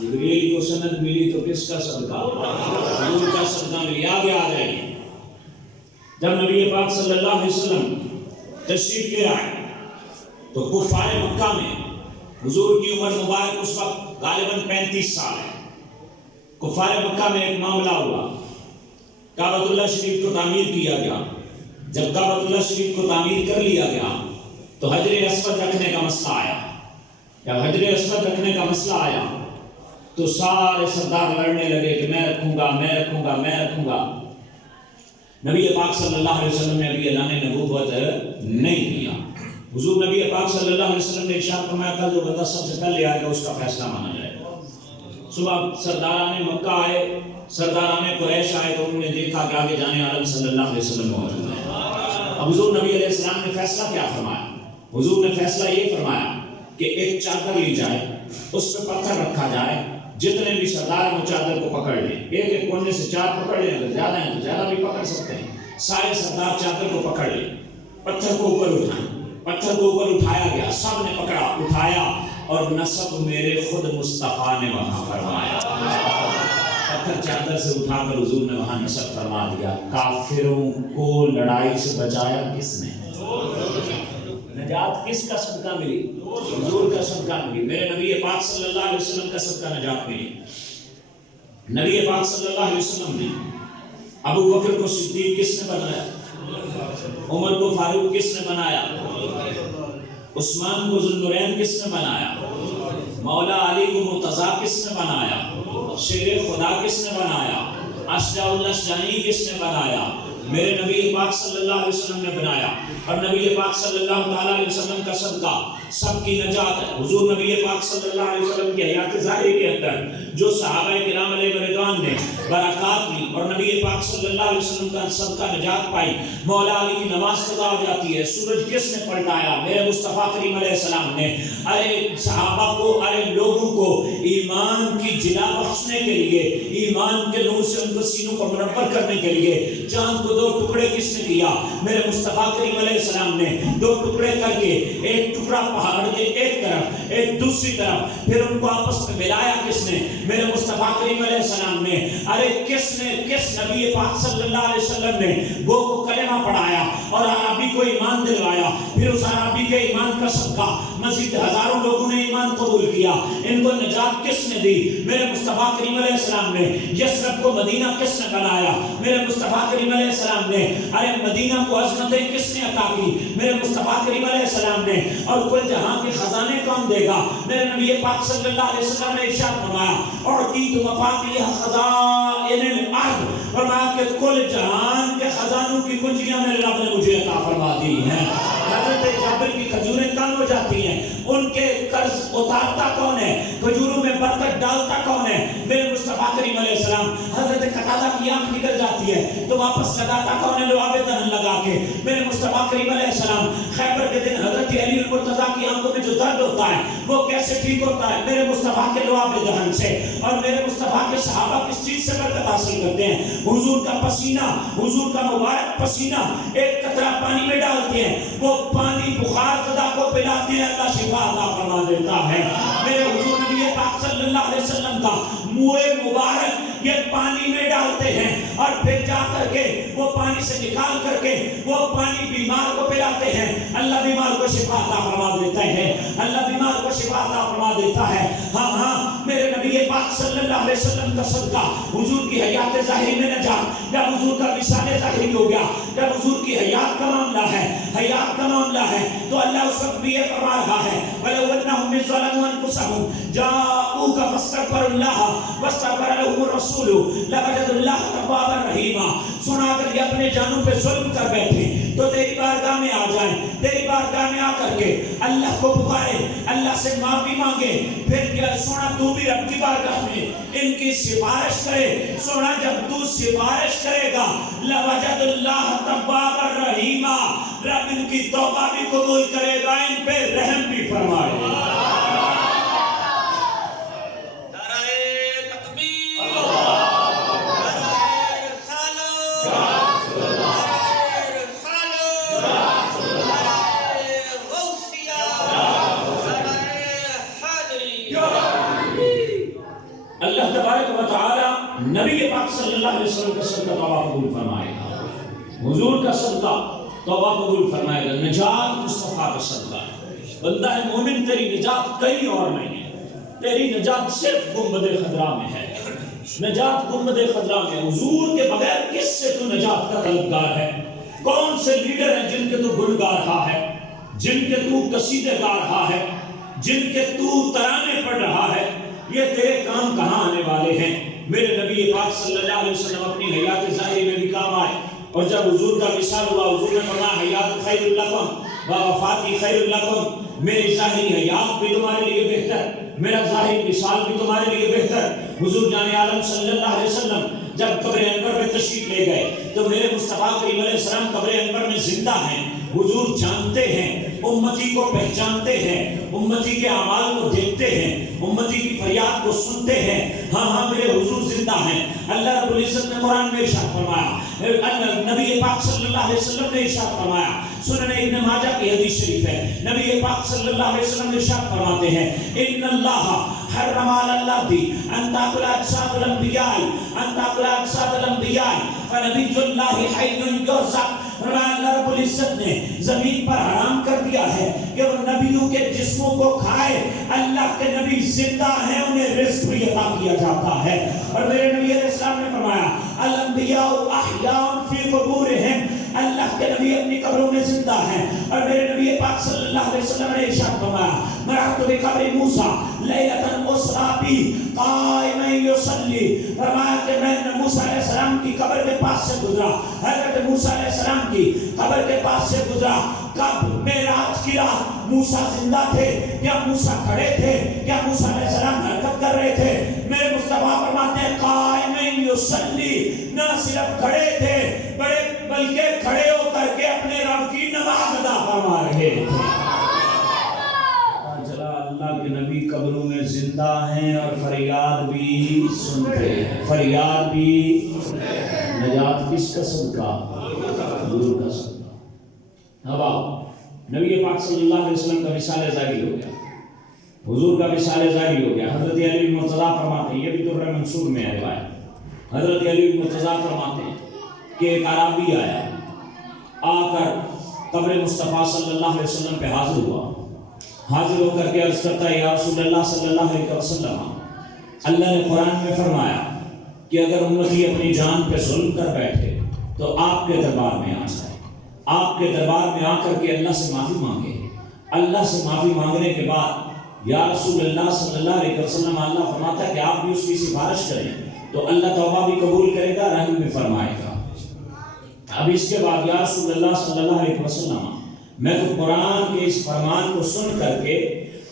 جبریل کو سند ملی تو کس کا صدقہ؟ حضور کا صدقہ ملی۔ آگے آ جائیے، جب نبی پاک صلی اللہ علیہ وسلم تشریف لے آئے تو کفار مکہ میں، حضور کی عمر مبارک اس وقت غالباً 35 سال ہے، کفار مکہ میں ایک معاملہ ہوا، کعبۃ اللہ شریف کو تعمیر کیا گیا۔ جب کعبۃ اللہ شریف کو تعمیر کر لیا گیا تو حجر اسود رکھنے کا مسئلہ آیا۔ جب حجر اسود رکھنے کا مسئلہ آیا تو سارے سردار لڑنے لگے کہ میں رکھوں گا، میں رکھوں گا، میں رکھوں گا۔ نبی پاک صلی اللہ علیہ وسلم نے ابھی اعلان نبوت نہیں کیا۔ حضور نبی پاک صلی اللہ علیہ وسلم نے ارشاد فرمایا تھا جو بندہ سب سے پہلے آئے گا اس کا فیصلہ مانا جائے گا۔ صبح سرداران مکہ آئے، سرداران قریش آئے تو انہوں نے دیکھا کہ آگے جانے عالم صلی اللہ علیہ وسلم موجود ہے۔ اب حضور نبی علیہ السلام نے فیصلہ کیا فرمایا؟ حضور نے فیصلہ یہ فرمایا کہ ایک چادر لی جائے، اس پہ پتھر رکھا جائے، جتنے بھی سردار ہیں وہ چادر کو پکڑ لیں، ایک ایک کونے سے 4 پکڑ لیں، اگر زیادہ ہیں تو زیادہ بھی پکڑ سکتے ہیں۔ سارے سردار چادر کو پکڑ لیں، پتھر کو اوپر اٹھائیں، پتھر کو اوپر اٹھایا گیا، سب نے پکڑا، اٹھایا، اور نصب میرے خود مصطفیٰ نے وہاں فرمایا۔ پتھر چادر سے اٹھا کر حضور نے وہاں نصب فرما دیا۔ کافروں کو لڑائی سے بچایا کس نے؟ نجات کس کا صدقہ ملی؟ حضور کا صدقہ ملی، میرے نبی پاک صلی اللہ علیہ وسلم کا صدقہ نجات ملی۔ نبی پاک صلی اللہ علیہ وسلم نے ابو بکر کو صدیق کس نے بنایا؟ عمر کو فاروق کس نے بنایا؟ عثمان کو ذوالنورین کس نے بنایا؟ مولا علی کو مرتضیٰ کس نے بنایا؟ شیر خدا کس نے بنایا؟ اشجع الاشجعی کس نے بنایا؟ میرے نبی پاک صلی اللہ علیہ وسلم نے بنایا۔ اور نبی پاک صلی اللہ تعالیٰ علیہ وسلم کا صدقہ سب کی نجات ہے۔ حضور نبی پاک صلی اللہ علیہ وسلم کی حیات ظاہری کے اندر جو صحابہ کرام علیہ رضوان نے برکات لی اور نبی پاک صلی اللہ علیہ وسلم کا صدقہ نجات پائی، مولا علی کی نماز قضا ہو جاتی ہے، سورج کس نے پلٹایا؟ میرے مصطفیٰ کریم علیہ السلام نے۔ ارے صحابہ کو، ارے لوگوں کو ایمان کی جلا بخشنے کے لیے، ایمان کے نور سے ان کو سینوں کو منور کرنے کے لیے چاند کو 2 ٹکڑے کس نے کیا؟ میرے مصطفیٰ کریم علیہ السلام نے 2 ٹکڑے کر کے، ایک ٹکڑا پہاڑ کے ایک طرف، ایک دوسری طرف، پھر ان کو آپس میں ملایا کس نے؟ میرے مصطفیٰ کریم علیہ السلام نے۔ ارے کس نبی پاک صلی اللہ علیہ وسلم نے وہ کو کلمہ پڑھایا اور عربی کو ایمان دلوایا، پھر اس عربی کے ایمان کا صدقہ مزید ہزاروں لوگوں نے ایمان قبول کیا۔ ان کو نجات کس نے دی؟ میرے مصطفیٰ کریم علیہ السلام نے۔ یثرب کو مدینہ کس نے بنایا؟ میرے مصطفیٰ کریم علیہ السلام نے۔ ارے مدینہ کو عظمتیں کس نے عطا کی؟ میرے مصطفیٰ کریم علیہ السلام نے۔ اور کل جہاں کے خزانے کون دے گا؟ میرے نبی پاک صلی اللہ علیہ وسلم نے ارشاد فرمایا، اعطیت مفاتیح خزائن الارض، فرمایا کہ کل جہان کے خزانوں کی کنجیاں میرے رب نے مجھے عطا فرما دی ہیں۔ حضرت جابر کی کھجوریں کم ہو جاتی ہیں، ان کے قرض اتارتا کون ہے؟ کھجوروں میں برکت ڈالتا کون ہے؟ میرے مصطفیٰ کریم علیہ السلام۔ حضرت قتادہ کی آنکھ نکل جاتی ہے تو واپس لگاتا تھا انہیں لعاب دہن لگا کے. میرے مصطفیٰ کریم علیہ السلام خیبر کے دن حضرت علی المرتضیٰ کی آنکھوں میں جو درد ہوتا ہے وہ کیسے ٹھیک ہوتا ہے؟ میرے مصطفیٰ کے لعاب دہن سے. اور میرے مصطفیٰ کے صحابہ کس چیز سے برکت حاصل کرتے ہیں؟ حضور کا پسینہ، حضور کا مبارک پسینہ ایک قطرہ پانی میں ڈالتے ہیں، وہ پانی بخار زدہ کو پلاتے ہیں، اللہ شفا عطا فرما دیتا ہے. میرے حضور نبی پاک صلی اللہ علیہ وسلم کا منہ مبارک یہ پانی میں ڈالتے ہیں اور پھر جا کر کے وہ پانی سے نکال کر کے وہ پانی بیمار کو پلاتے ہیں. اللہ بیمار کو شفا عطا فرما دیتا ہے، اللہ بیمار کو شفا عطا فرما دیتا ہے. ہاں ہاں میرے نبی پاک صلی اللہ علیہ وسلم کا صدقہ حضور کی حیات ظاہری میں نجات، جب حضور کا وصال ظاہری ہو گیا، جب حضور کی حیات کا معاملہ ہے، حیات کا معاملہ ہے، تو اللہ اس وقت بھی یہ فرما رہا ہے وَلَوْ أَنَّهُمْ إِذْ ظَلَمُوا أَنفُسَهُمْ جَاءُوكَ فَاسْتَغْفَرُوا اللَّهَ وَاسْتَغْفَرَ لَهُمُ الرَّسُولُ لَوَجَدُوا اللَّهَ تَوَّابًا رَحِيمًا. سنا اگر یہ اپنے جانوں پہ ظلم کر بیٹھے تو تیری بارگاہ میں آ جائیں، تیری بارگاہ میں آ کر کے اللہ کو پکارے، اللہ سے معافی مانگے، پھر سونا تو بھی رب کی بارگاہ میں ان کی سفارش کرے. سونا جب تو سفارش کرے گا لَوَجَدُ اللَّهَ تَوَّابًا رَحِيمًا، رب ان کی توبہ بھی قبول کرے گا، ان پہ رحم بھی فرمائے گا. اللہ تبارک و تعالی نبی پاک صلی اللہ علیہ وسلم کا صدقہ توبہ قبول فرمائے گا، حضور کا صدقہ توبہ قبول فرمائے گا. نجات مصطفیٰ کا صدقہ ہے. بندہ ہے مومن، تیری نجات کہیں اور نہیں ہے، تیری نجات صرف گنبد خضرا میں ہے. نجات گنبد خضرا میں. حضور کے بغیر کس سے تو نجات کا طلبگار ہے؟ کون سے لیڈر ہیں جن کے تو گن گا رہا ہے، جن کے تو قصیدے گا رہا ہے، جن کے تو ترانے پڑھ رہا ہے؟ یہ تیرے کام کہاں آنے والے ہیں؟ میرے نبی پاک صلی اللہ علیہ وسلم اپنی حیات ظاہری میں بھی کام آئے، اور جب حضور کا وصال ہوا حضور نے فرمایا حیات خیر لکم و وفاتی خیر لکم. میری ظاہری حیات بھی تمہارے لیے بہتر، میرا ظاہری وصال بھی تمہارے لیے بہتر. حضور جان عالم صلی اللہ علیہ وسلم جب قبر انور میں تشریف لے گئے تو میرے مصطفیٰ کریم علیہ السلام قبر انور میں زندہ ہیں. حضور جانتے ہیں، امتی کو پہچانتے ہیں، امتی کے اعمال کو دیکھتے ہیں، امتی کی فریاد کو سنتے ہیں. ہاں ہاں میرے حضور زندہ ہیں. اللہ رب العزت نے قرآن میں ارشاد فرمایا، نبی پاک صلی اللہ علیہ وسلم نے ارشاد فرمایا، سنن ابن ماجہ کی حدیث شریف ہے، نبی پاک صلی اللہ علیہ وسلم ارشاد فرماتے ہیں ان اللہ حرم علی الارض ان تاکل اجساد الانبیاء ان تاکل اجساد الانبیاء فنبی اللہ حی یرزق. اللہ رب العزت نے زمین پر حرام کر دیا ہے کہ وہ نبیوں کے جسموں کو کھائے. اللہ کے نبی زندہ ہیں، انہیں رزق بھی عطا کیا جاتا ہے. اور میرے نبی علیہ السلام نے فرمایا الانبیاء احیاء فی قبورہم، اللہ کے نبی اپنی قبروں میں زندہ ہیں. اور میرے نبی پاک صلی اللہ علیہ وسلم نے ارشاد فرمایا مرحت بقبر موسیٰ لیلۃ اسریٰ بی قائما یصلی. فرمایا کہ میں نے موسیٰ علیہ السلام کی قبر کے پاس سے گزرا، حضرت موسیٰ علیہ السلام کی قبر کے پاس سے گزرا. کب؟ معراج کی رات. موسیٰ زندہ تھے یا موسیٰ کھڑے تھے یا موسیٰ علیہ السلام حرکت کر رہے تھے؟ میرے مصطفیٰ فرماتے ہیں قائما یصلی، نہ صرف کھڑے تھے بلکہ کھڑے ہو کر کے اپنے رب کی نماز ادا فرما رہے تھے. اللہ کے نبی قبروں میں زندہ ہیں اور فریاد بھی سنتے ہیں، فریاد بھی. نجات کس کا صدقہ؟ حضور کا صدقہ. اب آپ نبی پاک صلی اللہ علیہ وسلم کا وصال ظاہری ہو گیا، حضور کا وصال ظاہری ہو گیا. حضرت علی مرتضیٰ فرماتے ہیں، یہ بھی در منصور میں ہے روایت، حضرت علی مرتضیٰ فرماتے ہیں کہ ایک عربی آیا، آ کر قبر مصطفیٰ صلی اللہ علیہ وسلم پہ حاضر ہوا. حاضر ہو کر کے عرض کرتا ہے یا رسول اللہ صلی اللہ علیہ وسلم، اللہ نے قرآن میں فرمایا کہ اگر امتی اپنی جان پہ ظلم کر بیٹھے تو آپ کے دربار میں آ جائے، آپ کے دربار میں آ کر کے اللہ سے معافی مانگے. اللہ سے معافی مانگنے کے بعد یا رسول اللہ صلی اللہ علیہ وسلم، اللہ فرماتا ہے کہ آپ بھی اس کی سفارش کریں تو اللہ توبہ بھی قبول کرے گا، رحم بھی فرمائے گا. اب اس کے بعد یا رسول اللہ صلی اللہ علیہ وسلم، میں تو قرآن کے اس فرمان کو سن کر کے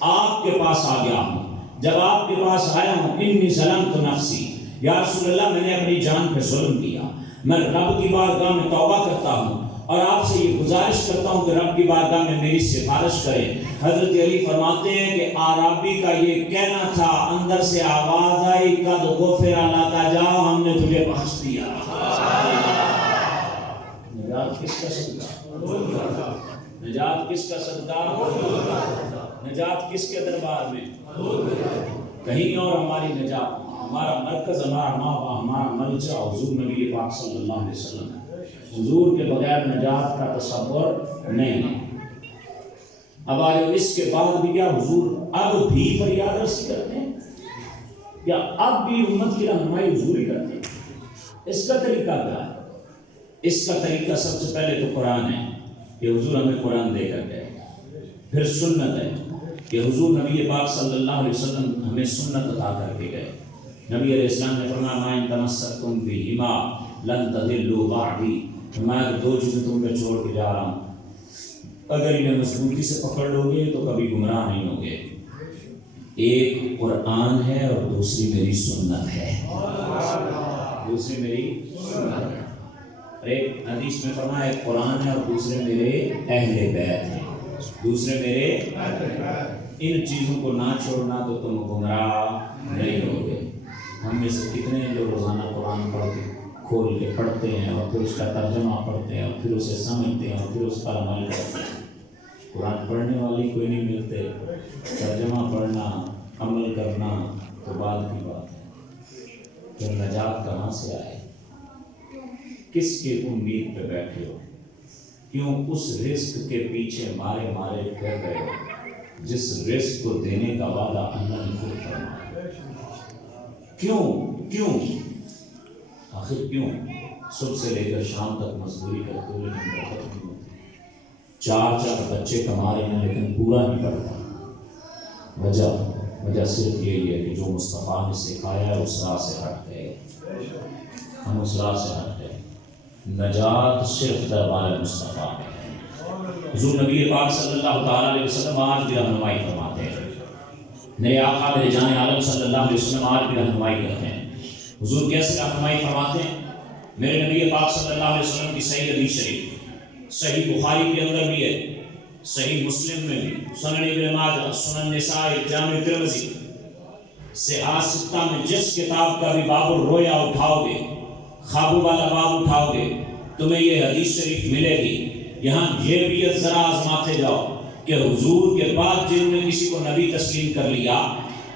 آپ کے پاس آ گیا ہوں. جب آپ کے پاس آیا ہوں انی ظلمت نفسی، یا رسول اللہ میں نے اپنی جان پہ ظلم کیا، میں رب کی بارگاہ میں توبہ کرتا ہوں اور آپ سے یہ گزارش کرتا ہوں کہ رب کی بارگاہ میں میری سفارش کریں۔ حضرت علی فرماتے ہیں کہ عرابی کا یہ کہنا تھا، اندر سے آواز آئی قد غفر لک، جا ہم نے تجھے بخش دیا۔ نجات کس کا صدقہ؟ نجات کس کا صدقہ؟ نجات کس کے دربار میں؟ کہیں اور ہماری نجات، ہمارا مرکز، ہمارا ماں، ہمارا ملجا حضور نبی پاک صلی اللہ علیہ وسلم ہے۔ حضور کے بغیر نجات کا تصور نہیں ہے۔ اب آج اس کے بعد بھی کیا حضور اب بھی فریاد رسی کرتے ہیں یا اب بھی امت کی رہنمائی حضور ہی کرتے ہیں؟ اس کا طریقہ کیا ہے؟ اس کا طریقہ سب سے پہلے تو قرآن ہے کہ حضور ہمیں قرآن دے کر گئے، پھر سنت ہے کہ حضور نبی پاک صلی اللہ علیہ وسلم ہمیں سنت عطا کر کے گئے۔ نبی علیہ السلام نے فرمایا ما ان تمسکتم بہما لن تضلوا بعدی، میں دو چیزیں تم پہ چھوڑ کے جا رہا ہوں، اگر انہیں مضبوطی سے پکڑ لو گے تو کبھی گمراہ نہیں ہوگے۔ ایک قرآن ہے اور دوسری میری سنت ہے، دوسری میری سنت ہے۔ ایک حدیث میں فرمایا ایک قرآن ہے اور دوسرے میرے اہل بیت ہیں، دوسرے میرے ان چیزوں کو نہ چھوڑنا تو تم گمراہ نہیں ہوگے۔ ہم میں سے کتنے لوگ روزانہ قرآن پڑھ کے کھول کے پڑھتے ہیں اور پھر اس کا ترجمہ پڑھتے ہیں اور پھر اسے سمجھتے ہیں اور پھر اس پر عمل کرتے ہیں۔ قرآن پڑھنے والی کوئی نہیں ملتے، ترجمہ پڑھنا، عمل کرنا تو بعد کی بات ہے۔ پھر نجات کہاں سے آئے؟ کس کی امید پہ بیٹھے ہو؟ کیوں اس رزق کے پیچھے مارے مارے پھر رہے ہو جس رزق کو دینے کا وعدہ اللہ نے خود فرمایا؟ کیوں آخر کیوں صبح سے لے کر شام تک مزدوری کرتے ہوئے برکت نہیں ہوتی؟ چار بچے کما رہے ہیں لیکن پورا نہیں کرتا۔ وجہ صرف یہی ہے کہ جو مصطفیٰ نے سکھایا ہے اس راہ سے ہٹ گئے، ہم اس راہ سے ہٹ گئے۔ نجات صرف دربار مصطفیٰ میں ہے۔ حضور نبی پاک صلی اللہ تعالیٰ علیہ وسلم آج بھی رہنمائی فرماتے ہیں، میرے آقا میرے جان عالم صلی اللہ علیہ وسلم آج بھی رہنمائی کرتے ہیں۔ حضور کیسے رہنمائی فرماتے ہیں؟ میرے نبی پاک صلی اللہ علیہ وسلم کی صحیح حدیث شریف، صحیح بخاری کے اندر بھی ہے، صحیح مسلم میں بھی، سنن ابن ماجہ، سنن نسائی، جامع ترمذی، صحاح ستہ میں جس کتاب کا بھی باب الرؤیا اٹھاؤ گے، خوابوں والا باب اٹھاؤ گے، تمہیں یہ حدیث شریف ملے گی۔ یہاں یہ بھی ذرا آزماتے جاؤ کہ حضور کے بعد جنہوں نے کسی کو نبی تسلیم کر لیا،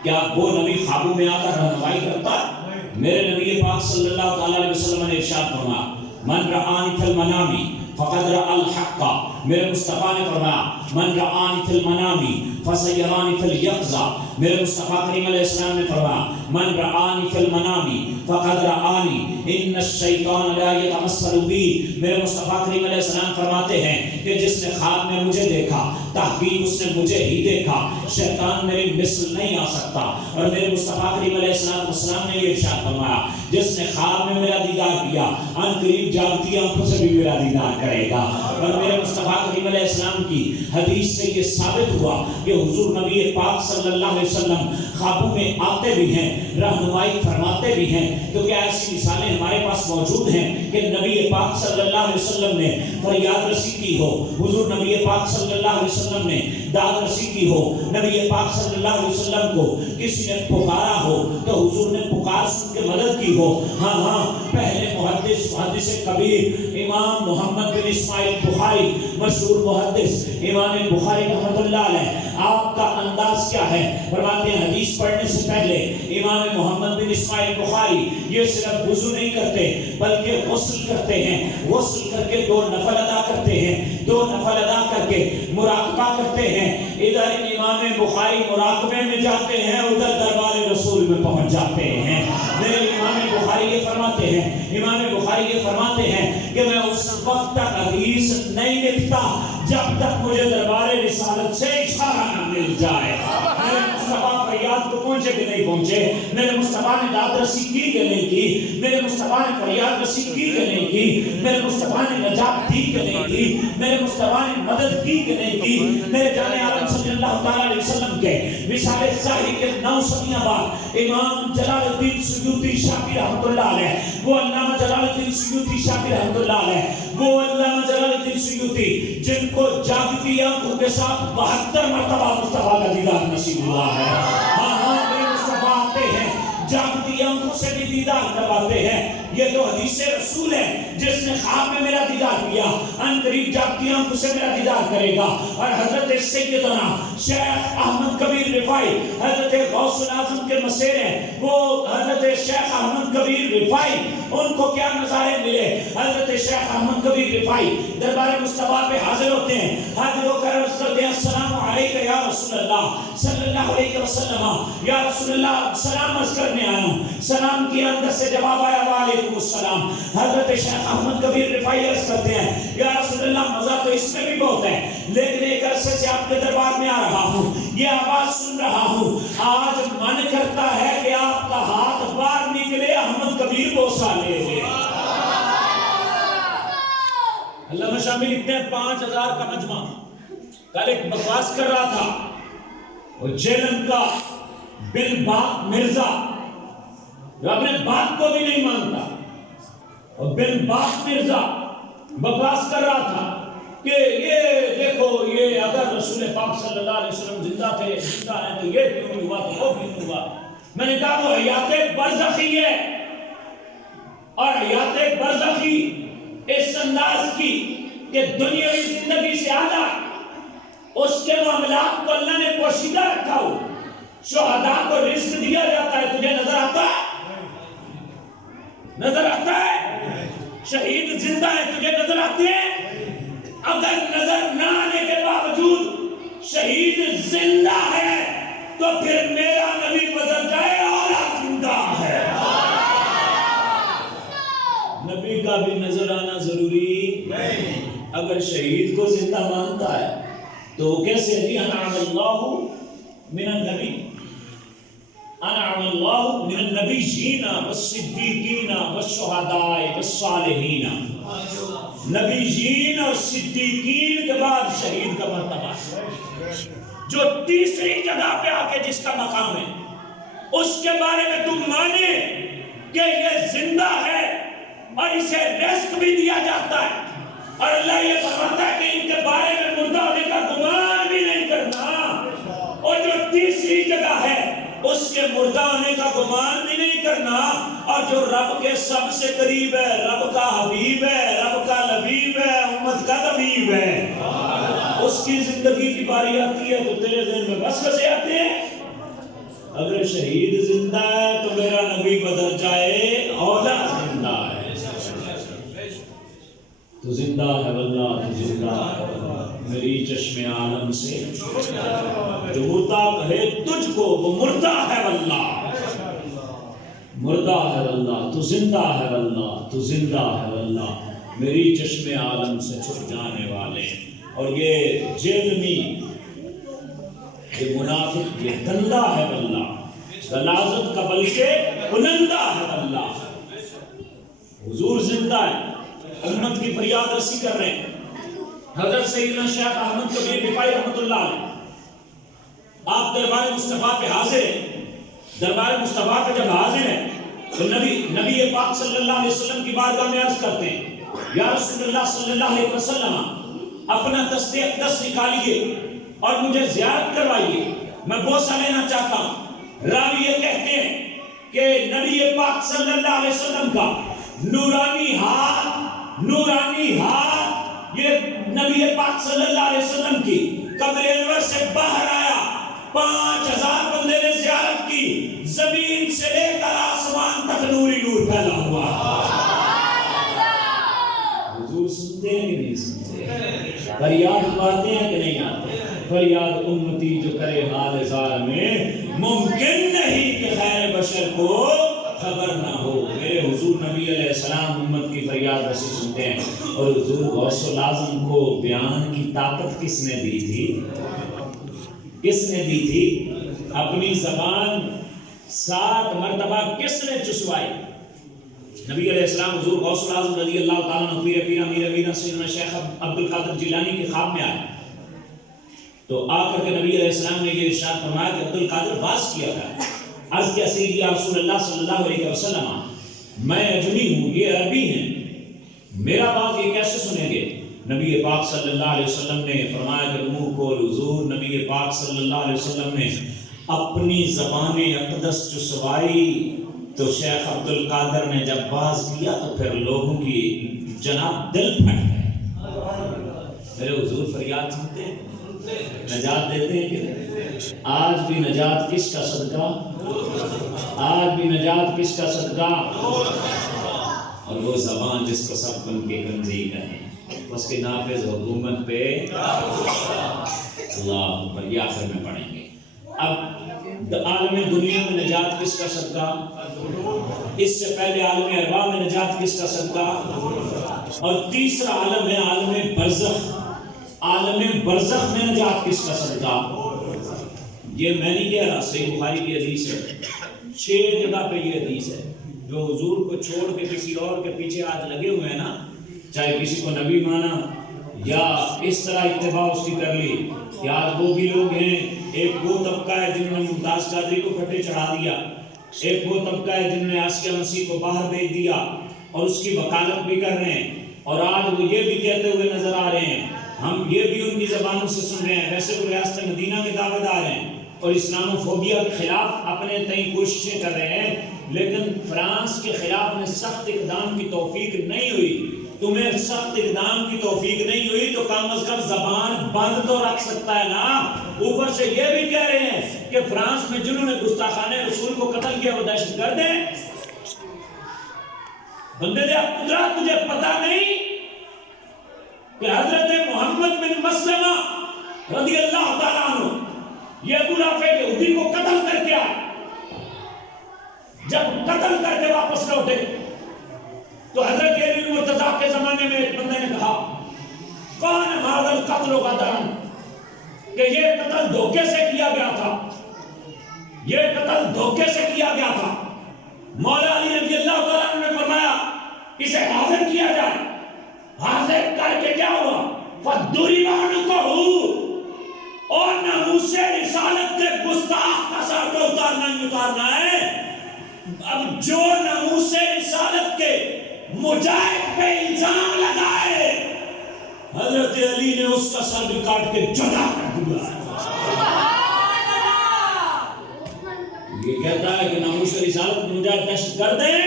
کیا وہ نبی خوابوں میں آ کر رہنمائی کرتا ہے؟ میرے نبی پاک صلی اللہ تعالیٰ علیہ وسلم نے ارشاد فرمایا من رآنی فی المنام فقد رأى الحق، میرے مصطفیٰ نے فرمایا من رآنی فی المنام فسیرانی فی الیقظہ، میرے مصطفیٰ کریم علیہ السلام نے فرمایا من رآنی فی المنام فقد رآنی ان الشیطان لا یتمثل بی، میرے مصطفیٰ کریم علیہ السلام فرماتے ہیں کہ جس نے خواب میں مجھے دیکھا تحقیق اس نے مجھے ہی دیکھا، شیطان میری مثل نہیں آ سکتا۔ اور میرے مصطفیٰ کریم علیہ السلام نے یہ ارشاد فرمایا جس نے خواب میں میرا دیدار کیا ان قریب جاگتی آنکھوں سے بھی میرا دیدار کرے گا۔ اور میرے مصطفیٰ کریم علیہ السلام کی حدیث سے یہ ثابت ہوا کہ حضور نبی پاک صلی اللہ علیہ وسلم خوابوں میں آتے بھی ہیں، رہنمائی فرماتے بھی ہیں۔ تو کیا ایسی مثالیں ہمارے پاس موجود ہیں کہ نبی پاک صلی اللہ علیہ وسلم نے فریاد رسی کی ہو، حضور نبی پاک صلی اللہ علیہ وسلم نے داد رسی کی ہو، نبی پاک صلی اللہ علیہ وسلم کو کسی نے پکارا ہو تو حضور نے پکار سن کے مدد کی ہو؟ ہاں پہلے محدث کبیر امام محمد بن اسماعیل بخاری، مشہور محدث امام بخاری رحمۃ اللہ علیہ، آپ کا انداز کیا ہے؟ فرماتے ہیں حدیث پڑھنے سے پہلے امام محمد بن اسماعیل بخاری یہ صرف وضو نہیں کرتے بلکہ غسل کرتے ہیں، غسل کر کے 2 نفل ادا کرتے ہیں، 2 نفل ادا کر کے مراقبہ کرتے ہیں۔ ادھر امام بخاری مراقبے میں جاتے ہیں، ادھر دربار رسول میں پہنچ جاتے ہیں۔ میرے امام بخاری یہ فرماتے ہیں، امام بخاری یہ فرماتے ہیں کہ میں اس وقت تک حدیث نہیں لکھتا جب تک مجھے دربار رسالت سے اشارہ نہ مل جائے۔ میرے مصطفیٰ فریاد کو پہنچے پہنچے کہ نہیں پہنچے، میرے مصطفیٰ نے داد رسی کی کہ نہیں کی، میرے مصطفیٰ نے فریاد رسی کی کہ نہیں کی، میرے مصطفیٰ نے نجات دی کہ نہیں دی، میرے مصطفیٰ نے مدد کی کہ نہیں کی، میرے جانے عالم صلی اللہ تعالیٰ علیہ وسلم کے وصال ظاہری کے 9 صدیاں بعد امام جلال الدین سیوطی شافعی رحمۃ اللہ علیہ، وہ علامہ جلال الدین سیوطی شافعی رحمۃ اللہ علیہ، وہ علامہ جلال الدین سیوطی جن کو جاگتی آنکھوں کے ساتھ 72 مرتبہ مصطفیٰ کا دیدار نصیب ہوا ہے۔ ہاں میرے مصطفیٰ آتے ہیں، جاگتی آنکھوں سے بھی دیدار کرواتے ہیں۔ یہ تو حدیث رسول ہے، جس نے خواب میں میرا دیدار کیا ان قریب جاگتی آنکھوں سے میرا دیدار کرے گا۔ اور حضرت سیدنا شیخ احمد کبیر رفاعی، حضرت غوث الاعظم کے مسیر ہیں، وہ حضرت شیخ احمد کبیر رفاعی، ان کو کیا نظارے ملے؟ حضرت شیخ احمد کبیر رفاعی دربار مصطفیٰ پہ حاضر ہوتے ہیں، حاضر ہو کر عرض کرتے ہیں السلام علیکم یا رسول اللہ صلی اللہ علیہ وسلم، یا رسول اللہ سلام عرض کرنے آیا ہوں۔ سلام کیا، اندر سے جواب آیا وعلیکم السلام۔ حضرت شیخ احمد کبیر رفاعی عرض کرتے ہیں یا رسول اللہ مزہ تو اس میں بھی بہت ہے، لیکن ایک عرصے سے آپ کے دربار میں آ رہا ہوں، یہ آواز سن رہا ہوں، آج من کرتا ہے کہ آپ کا ہاتھ باہر نکلے، احمد کبیر بوسہ لے لے۔ علامہ شامی لکھتے ہیں 5000 کا مجمع۔ کل ایک بکواس کر رہا تھا، وہ جیلن کا بن باق مرزا جو اپنے باپ کو بھی نہیں مانتا، اور بن باق مرزا بکواس کر رہا تھا کہ یہ دیکھو، یہ اگر رسول پاک صلی اللہ علیہ وسلم زندہ ہیں تو یہ کیوں نہیں ہوا، تو وہ کیوں نہیں ہوا۔ میں نے کہا وہ حیات برزخی ہے، اور حیات برزخی اس انداز کی کہ دنیاوی زندگی سے اعلیٰ اس کے معاملات کو اللہ نے پوشیدہ رکھا ہو۔ شہداء کو رزق دیا جاتا ہے، تجھے نظر آتا ہے؟ نظر آتا ہے؟ شہید زندہ ہے، تجھے نظر آتے ہیں؟ اگر نظر نہ آنے کے باوجود شہید زندہ ہے تو پھر میرا نبی بدل جائے اور زندہ ہے۔ نبی کا بھی نظر آنا ضروری نہیں۔ اگر شہید کو زندہ مانتا ہے تو کیسے جی انعم اللہ من النبی، انعم اللہ من النبیین والصدیقین والشہداء والصالحین۔ نبیین اور صدیقین کے بعد شہید کا مرتبہ، جو تیسری جگہ پہ آ کے جس کا مقام ہے، اس کے بارے میں تم مانے کہ یہ زندہ ہے اور اسے رزق بھی دیا جاتا ہے، اور اللہ یہ فرماتا ہے کہ ان کے بارے میں مردہ ہونے کا گمان بھی نہیں کرنا، اور جو تیسری جگہ ہے اس کے مردہ ہونے کا گمان بھی نہیں کرنا، اور جو رب کے سب سے قریب ہے، رب کا حبیب ہے، رب کا لبیب ہے، امت کا طبیب ہے، اس کی زندگی کی باری آتی ہے تو تیرے ذہن میں بس کسے آتے ہیں؟ اگر شہید زندہ ہے تو میرا نبی بدل جائے، اولا زندہ ہے تو زندہ ہے واللہ، تو زندہ ہے واللہ، میری چشم عالم سے جو مردہ کہے تجھ کو وہ مردہ ہے واللہ، مردہ ہے واللہ، تو زندہ ہے واللہ، تو زندہ ہے واللہ، میری چشم عالم سے چھپ جانے والے۔ اور یہ جیلمی، یہ منافق، یہ گندہ ہے واللہ، غلاظت کا بلکہ بلندہ ہے واللہ۔ حضور زندہ ہے، امت کی فریاد رسی کر رہے ہیں۔ حضرت سیدنا شیخ احمد کبیر رفاعی رحمۃ اللہ علیہ، آپ دربار مصطفیٰ پہ حاضر ہیں۔ دربار مصطفیٰ پہ جب حاضر ہیں تو نبی پاک صلی اللہ علیہ وسلم کی بارگاہ میں عرض کرتے ہیں یا رسول اللہ صلی اللہ علیہ وسلم، اپنا دست اقدس نکالیے اور مجھے زیارت کروائیے، میں بوسہ لینا چاہتا ہوں۔ راوی یہ کہتے ہیں کہ نبی پاک صلی اللہ علیہ وسلم کا نورانی ہاتھ یہ نبی پاک صلی اللہ علیہ وسلم کی قبر انور سے باہر آیا۔ 5000 بندے نے زیارت کی، زمین سے لے کر آسمان تک نوری نور پھیلا ہوا۔ حضور سنتے ہیں کہ نہیں سنتے؟ فریاد پاتے ہیں کہ نہیں آتے؟ فریاد امتی جو کرے حال زار میں، ممکن نہیں کہ خیر بشر کو خبر نہ ہو۔ میرے حضور نبی علیہ السلام امت کی فریاد رسی سنتے ہیں۔ اور حضور غوث الاعظم کو بیان کی طاقت کس نے دی تھی؟ کس نے دی تھی؟ اپنی زبان 7 مرتبہ کس نے چسوائی؟ نبی علیہ السلام حضور غوث العظم رضی اللہ تعالیٰ عنہ پیر پیرا میرا میرا سیدنا شیخ عبد القادر جیلانی کے خواب میں آئے تو آ کر کے نبی علیہ السلام نے یہ ارشاد فرمایا کہ عبد القادر باز کیا تھا، عرض کیا سیدی یا رسول اللہ صلی اللہ علیہ وسلم میں اجمی ہوں، یہ عربی ہیں، میرا بات یہ کیسے سنیں گے؟ نبی پاک صلی اللہ علیہ وسلم نے فرمایا کہ منہ کھول حضور نبی پاک صلی اللہ علیہ وسلم نے اپنی زبان اقدس چسوائی تو شیخ عبد القادر نے جب باز کیا تو پھر لوگوں کی جناب دل پھٹ گئے۔ میرے حضور فریاد سنتے ہیں، نجات دیتے ہیں کہ آج بھی نجات کس کا صدقہ؟ آج بھی نجات کس کا صدقہ؟ اور وہ زبان جس کو سب کن کے کنزی کہیں، اس کے نافذ حکومت پہ اللہ پر یہ آخر میں پڑھیں گے۔ اب عالم دنیا میں نجات کس کا صدقہ؟ اس سے پہلے عالم ارواح میں نجات کس کا صدقہ؟ اور تیسرا عالم ہے عالم برزخ، عالم برزخ میں نجات کس کا صدقہ؟ یہ میں نہیں کہہ رہا، صحیح بخاری کی حدیث ہے، 6 جگہ پہ یہ حدیث ہے۔ جو حضور کو چھوڑ کے کسی اور کے پیچھے آج لگے ہوئے ہیں نا، چاہے کسی کو نبی مانا یا اس طرح اتباع اس کی کر لی، کہ آج وہ بھی لوگ ہیں، ایک وہ طبقہ ہے جنہوں نے ممتاز قادری کو پھٹے چڑھا دیا، ایک وہ طبقہ ہے جنہوں نے آسیہ مسیح کو باہر بھیج دیا اور اس کی وکالت بھی کر رہے ہیں، اور آج وہ یہ بھی کہتے ہوئے نظر آ رہے ہیں، ہم یہ بھی ان کی زبانوں سے سن رہے ہیں، ویسے وہ ریاست مدینہ کے دعوے دار ہیں اور اسلام و فوبیا کے خلاف اپنے تئیں کوششیں کر رہے ہیں، لیکن فرانس کے خلاف میں سخت اقدام کی توفیق نہیں ہوئی۔ تمہیں سخت اقدام کی توفیق نہیں ہوئی تو کم از کم زبان بند تو رکھ سکتا ہے نا۔ اوپر سے یہ بھی کہہ رہے ہیں کہ فرانس میں جنہوں نے گستاخانہ رسول کو قتل کیا وہ دہشت گرد ہیں۔ بندے دے قدرت، تجھے پتہ نہیں کہ حضرت محمد بن مسلمہ رضی اللہ تعالیٰ عنہ یہ ابو رافع یہودی کو قتل کر کے آئے، جب قتل کر کے واپس لوٹے تو حضرت علی مرتضیٰ کے زمانے میں ایک بندے نے کہا کون هذا القتل غدرا، کہ یہ قتل دھوکے سے کیا گیا تھا، یہ قتل دھوکے سے کیا گیا تھا۔ مولا علی رضی اللہ تعالیٰ عنہ نے فرمایا اسے حاضر کیا جائے۔ حاضر کر کے کیا ہوا؟ فَضُرِبَ عُنُقُهُ، اور ناموس رسالت کے گستاخ کا سر تو اتارنا ہی اتارنا ہے۔ اب جو ناموس رسالت کے مجاہد پہ الزام لگائے حضرت علی نے اس کا سر بھی کاٹ کے جدا کر دیا۔ یہ کہتا ہے کہ ناموس رسالت کے مجاہد دہشت گرد ہیں،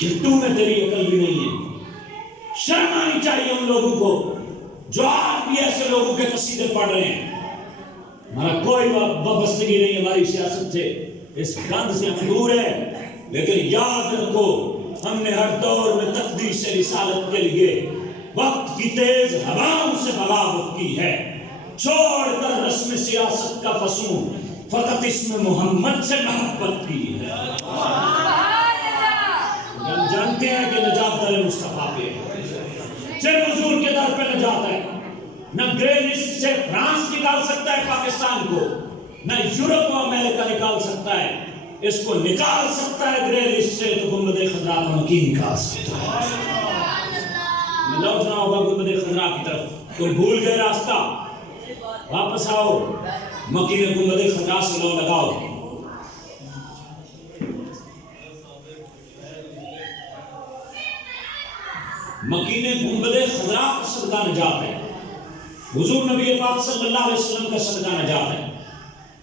جھٹو میں تیری عقل بھی نہیں ہے۔ شرم آنی چاہیے ان لوگوں کو جو آج بھی ایسے لوگوں کے قصیدے پڑھ رہے ہیں۔ ہمارا کوئی وابستگی نہیں ہماری سیاست سے، اس گند سے ہم دور ہیں، لیکن یاد رکھو ہم نے ہر دور میں تقدیس رسالت کے لیے وقت کی تیز ہواؤں سے بغاوت کی ہے، چھوڑ کر رسم سیاست کا فسون فقط اسم محمد سے محبت کی ہے۔ ہم جانتے ہیں کہ نجات در مصطفیٰ پہ، صرف حضور کے در پہ نجات ہے۔ نہ گرے لسٹ سے فرانس نکال سکتا ہے پاکستان کو، نہ یورپ و امریکہ نکال سکتا ہے، اس کو نکال سکتا ہے گرے لسٹ سے تو گنبد خضرا کا مکی نکال سکتا ہے۔ لوٹنا ہوگا گنبد خضرا کی طرف، کوئی بھول گئے راستہ، واپس آؤ، مکی نے گنبد خضرا سے لو لگاؤ۔ مکین گنبد خضرا کا صدقہ نجات ہے، حضور نبی پاک صلی اللہ علیہ وسلم کا صدقہ نجات ہے،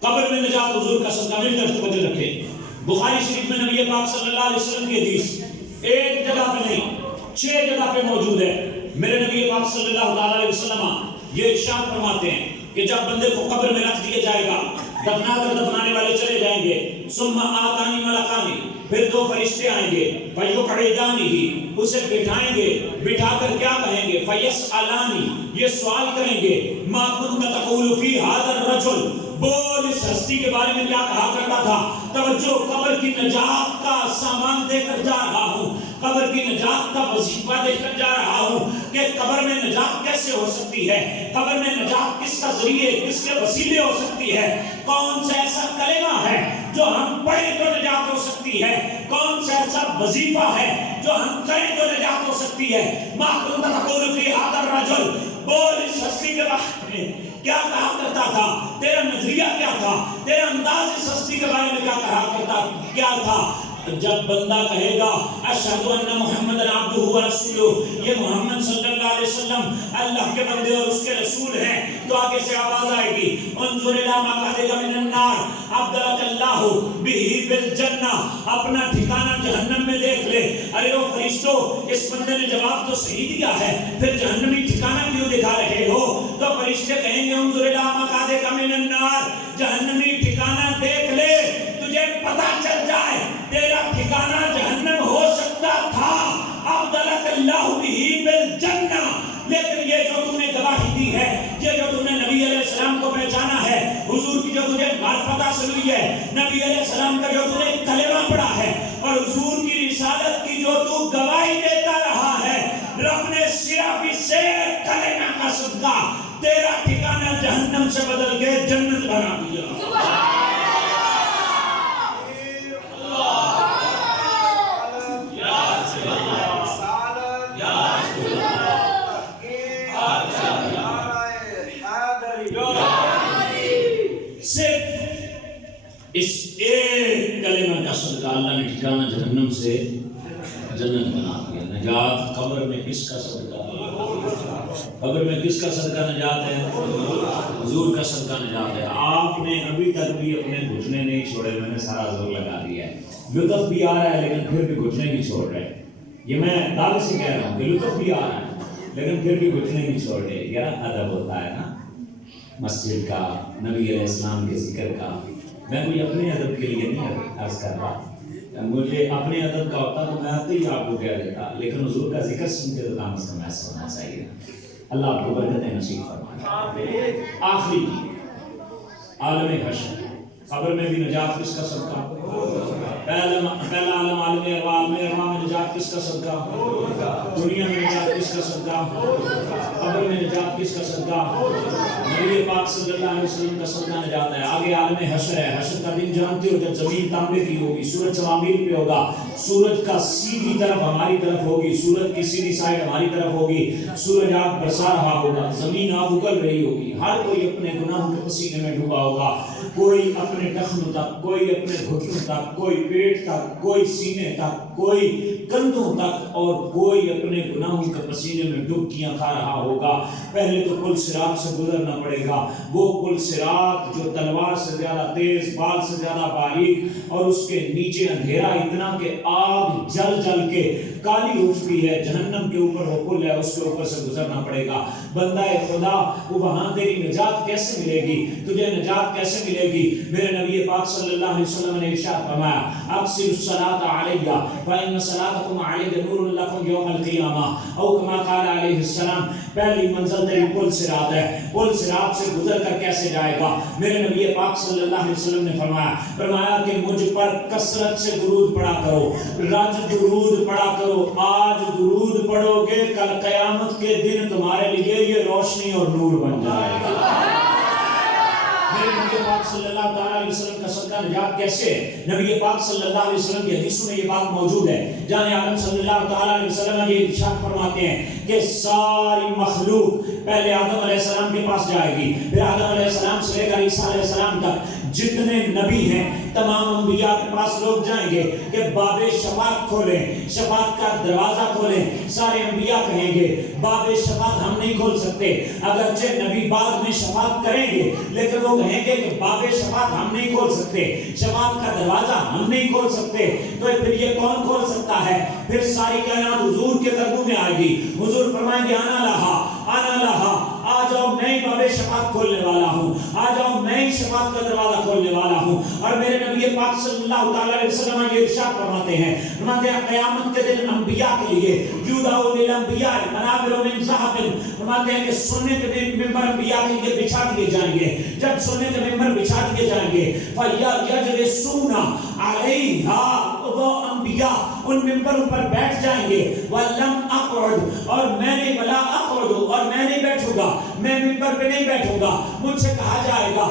قبر میں نجات حضور کا صدقہ۔ میری طرف توجہ رکھیں، بخاری شریف میں نبی پاک صلی اللہ علیہ وسلم کی حدیث ایک جگہ پہ نہیں 6 جگہ پہ موجود ہے۔ میرے نبی پاک صلی اللہ علیہ وسلم یہ ارشاد فرماتے ہیں کہ جب بندے کو قبر میں رکھ دیا جائے گا، دفنا کر دفنانے والے چلے جائیں گے، ثم آتانی ملکانی، پھر 2 فرشتے آئیں گے، فیقعدانہ، اسے بٹھائیں گے، بٹھا کر کیا کہیں گے؟ فیسألانی، یہ سوال کریں گے، ما کنت تقول فی ھذا الرجل، بول اس ہستی کے بارے میں کیا کہا کرتا تھا؟ توجہ، قبر کی نجات کا سامان دے کر جا رہا ہوں، قبر کی نجات کا وظیفہ دے کر جا رہا ہوں کہ قبر میں نجات کیسے ہو سکتی ہے، قبر میں نجات کس کا ذریعے کس کے وسیلے ہو سکتی ہے، کون سا ایسا کلمہ ہے جو ہم پڑھیں تو نجات ہو سکتی ہے، کون سا ایسا وظیفہ ہے جو ہم کریں تو نجات ہو سکتی ہے۔ ما کنت تقول فی ھذا الرجل، بول اس ہستی کے بارے میں کیا کہا کرتا تھا، تیرا نظریہ کیا تھا، تیرا انداز اس ہستی کے بارے میں کیا کہا کرتا کیا تھا۔ جب بندہ کہے گا اشہد ان محمد عبدہ و رسولہ، یہ محمد صلی اللہ علیہ وسلم اللہ کے بندے اور اس کے رسول ہیں، تو آگے سے آواز آئے گی انظر الی مقعدک من النار ابدلک اللہ بہ بالجنہ، اپنا ٹھکانہ جہنم میں دیکھ لے۔ ارے او فرشتوں، اس بندے نے جواب تو صحیح دیا ہے، پھر جہنمی ٹھکانہ کیوں دکھا رہے ہو؟ تو فرشتے کہیں گے انظر الی مقعدک من النار، جہنمی ٹھکانہ دیکھ لے، تجھے پتہ چل جائے تیرا ٹھکانہ جہنم ہو سکتا تھا، ابدلک اللہ بہ بالجنہ۔ لیکن یہ جو تم نے گواہی دی ہے، یہ جو تم نے نبی علیہ السلام کو پہچانا ہے، حضور کی جو تجھے معرفت حاصل ہوئی ہے، نبی علیہ السلام کا جو تجھے کلمہ پڑھا ہے، اور حضور کی رسالت کی جو تو گواہی دیتا رہا ہے، رب نے صرف اس ایک کلمہ کا صدقہ تیرا ٹھکانہ جہنم سے بدل کے جنت بنا دیا۔ اس ایک کلمہ کا صدقہ اللہ نے ٹھکانہ جہنم سے جنت بنا دیا۔ نجات قبر میں کس کا صدقہ ہے؟ قبر میں کس کا صدقہ نجات ہے؟ حضور کا صدقہ نجات ہے۔ آپ نے ابھی تک بھی اپنے گھٹنے نہیں چھوڑے، میں نے سارا زور لگا دیا ہے، لطف بھی آ رہا ہے لیکن پھر بھی گھٹنے نہیں چھوڑ رہے۔ یہ میں دعوے سے کہہ رہا ہوں کہ لطف بھی آ رہا ہے لیکن پھر بھی گھٹنے نہیں چھوڑ رہے۔ یہ ادب ہوتا ہے نا مسجد کا، نبی علیہ السلام کے ذکر کا۔ میں کوئی اپنے ادب کے لیے نہیں عرض کر رہا، مجھے اپنے ادب کا ہوتا تو میں آتے ہی آپ کو کہہ دیتا، لیکن حضور کا ذکر سن کے تو کام از کم ایسا ہونا چاہیے۔ اللہ آپ کو برکتیں نصیب فرمائے۔ آخری عالم حشر، قبر میں بھی نجات کس کا صدقہ؟ پہلا عالم عالم ارواح میں نجات کس کا صدقہ؟ دنیا میں نجات کس کا صدقہ؟ قبر میں نجات کس کا صدقہ؟ نبی پاک صلی اللہ علیہ وسلم کا صدقہ نجات ہے۔ آگے عالم حشر ہے۔ حشر کا دن جانتے ہو جب زمین تانبے کی ہوگی، سورج سوامیر پہ ہوگا، سورج کا سیدھی طرف ہماری طرف ہوگی، سورج کی سیدھی سائڈ ہماری طرف ہوگی، سورج آگ برسا رہا ہوگا، زمین آگ اگل رہی ہوگی، ہر کوئی اپنے گناہوں کے پسینے میں ڈوبا ہوگا، کوئی اپنے ٹخنوں تک، کوئی اپنے گھٹنوں تک، کوئی پیٹ تک، کوئی سینے تک، کوئی کندھوں تک، اور کوئی اپنے گناہوں کے پسینے میں ڈبکیاں کھا رہا ہوگا۔ پہلے تو پل صراط سے گزرنا پڑے گا، وہ پل صراط جو تلوار سے زیادہ تیز، بال سے زیادہ باریک، اور اس کے نیچے اندھیرا اتنا کہ آگ جل جل کے کالی ہو چکی ہے، جہنم کے اوپر وہ پل ہے، اس کے اوپر سے گزرنا پڑے گا۔ بندہ خدا، وہ وہاں تیری نجات کیسے ملے گی؟ تجھے نجات کیسے ملے گی؟ میرے نبی پاک صلی اللہ علیہ وسلم نے ارشاد فرمایا اکثر الصلاۃ علیہ فإن صلاتکم علیہ نور لکم یوم القیامہ، او کما قال علیہ السلام۔ پہلی منزل تیری پل صراط ہے، پل صراط سے گزر کر کیسے جائے گا؟ میرے نبی پاک صلی اللہ علیہ وسلم نے فرمایا کہ مجھ پر کثرت سے درود پڑھا کرو، رج درود پڑھا کرو۔ آج درود پڑھو گے، کل قیامت کے دن تمہارے لیے یہ روشنی اور نور بن جائے گا۔ میرے نبی پاک صلی اللہ تعالیٰ علیہ وسلم کا صدقہ نجات کیسے ہے؟ نبی پاک صلی اللہ علیہ وسلم کی حدیثوں میں یہ بات موجود ہے۔ جان عالم صلی اللہ تعالیٰ علیہ وسلم یہ ارشاد فرماتے ہیں کہ ساری مخلوق پہلے آدم علیہ السلام کے پاس جائے گی، پھر آدم علیہ السلام سے لے کر عیسیٰ علیہ السلام تک جتنے نبی ہیں تمام انبیاء کے پاس لوگ جائیں گے کہ باب شفاعت کھولیں، شفاعت کا دروازہ کھولیں۔ سارے انبیاء کہیں گے باب شفاعت ہم نہیں کھول سکتے، اگرچہ نبی بعد میں شفاعت کریں گے لیکن وہ کہیں گے کہ باب شفاعت ہم نہیں کھول سکتے، شفاعت کا دروازہ ہم نہیں کھول سکتے۔ تو پھر یہ کون کھول سکتا ہے؟ پھر ساری کائنات حضور کے قدموں میں آئے گی، حضور فرمائیں گے انا لہا انا لہا، آ جاؤ میں ہی باب شفاعت کھولنے والا ہوں، آ جاؤ میں ہی شفاعت کا دروازہ کھولنے والا ہوں۔ اور میرے نبی پاک صلی اللہ تعالیٰ علیہ وسلم یہ ارشاد فرماتے ہیں قیامت کے دن انبیاء کے لیے یودع للانبیاء منابر من ذہب، فرماتے ہیں کہ سونے کے ممبر انبیاء کے لیے بچھا دیے جائیں گے۔ جب سونے کے ممبر بچھا دیے جائیں گے فَيَجْلِسُونَ عَلَيْهَا، وہ انبیاء ان ممبروں پر بیٹھ جائیں گے وَلَمْ أَقْعُدْ اور میں نہیں وَلَا أَقْعُدُ اور میں نہیں بیٹھوں گا، میں ممبر پہ نہیں بیٹھوں گا، مجھ سے کہا جائے گا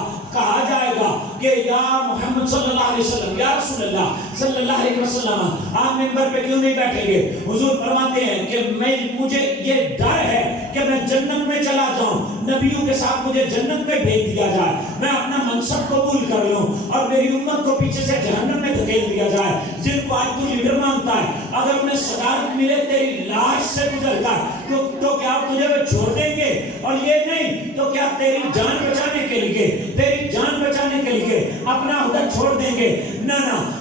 کہ یا محمد صلی اللہ علیہ وسلم، یا رسول اللہ صلی اللہ علیہ وسلم آپ ممبر پہ کیوں نہیں بیٹھیں گے؟ حضور فرماتے ہیں کہ مجھے یہ ڈر ہے کہ میں جنت میں چلا جاؤں، نبیوں کے ساتھ مجھے جنت میں بھیج دیا جائے، میں اپنا منصب قبول کر لوں اور میری امت کو پیچھے سے جہنم میں دھکیل دیا جائے۔ جن کو آج تو لیڈر مانتا ہے، اگر انہیں صدارت ملے تیری لاش سے گزر کر تو کیا تجھے وہ چھوڑ دیں گے؟ اور یہ نہیں تو کیا تیری جان بچانے کے لیے اپنا عہدہ چھوڑ دیں گے؟ نہ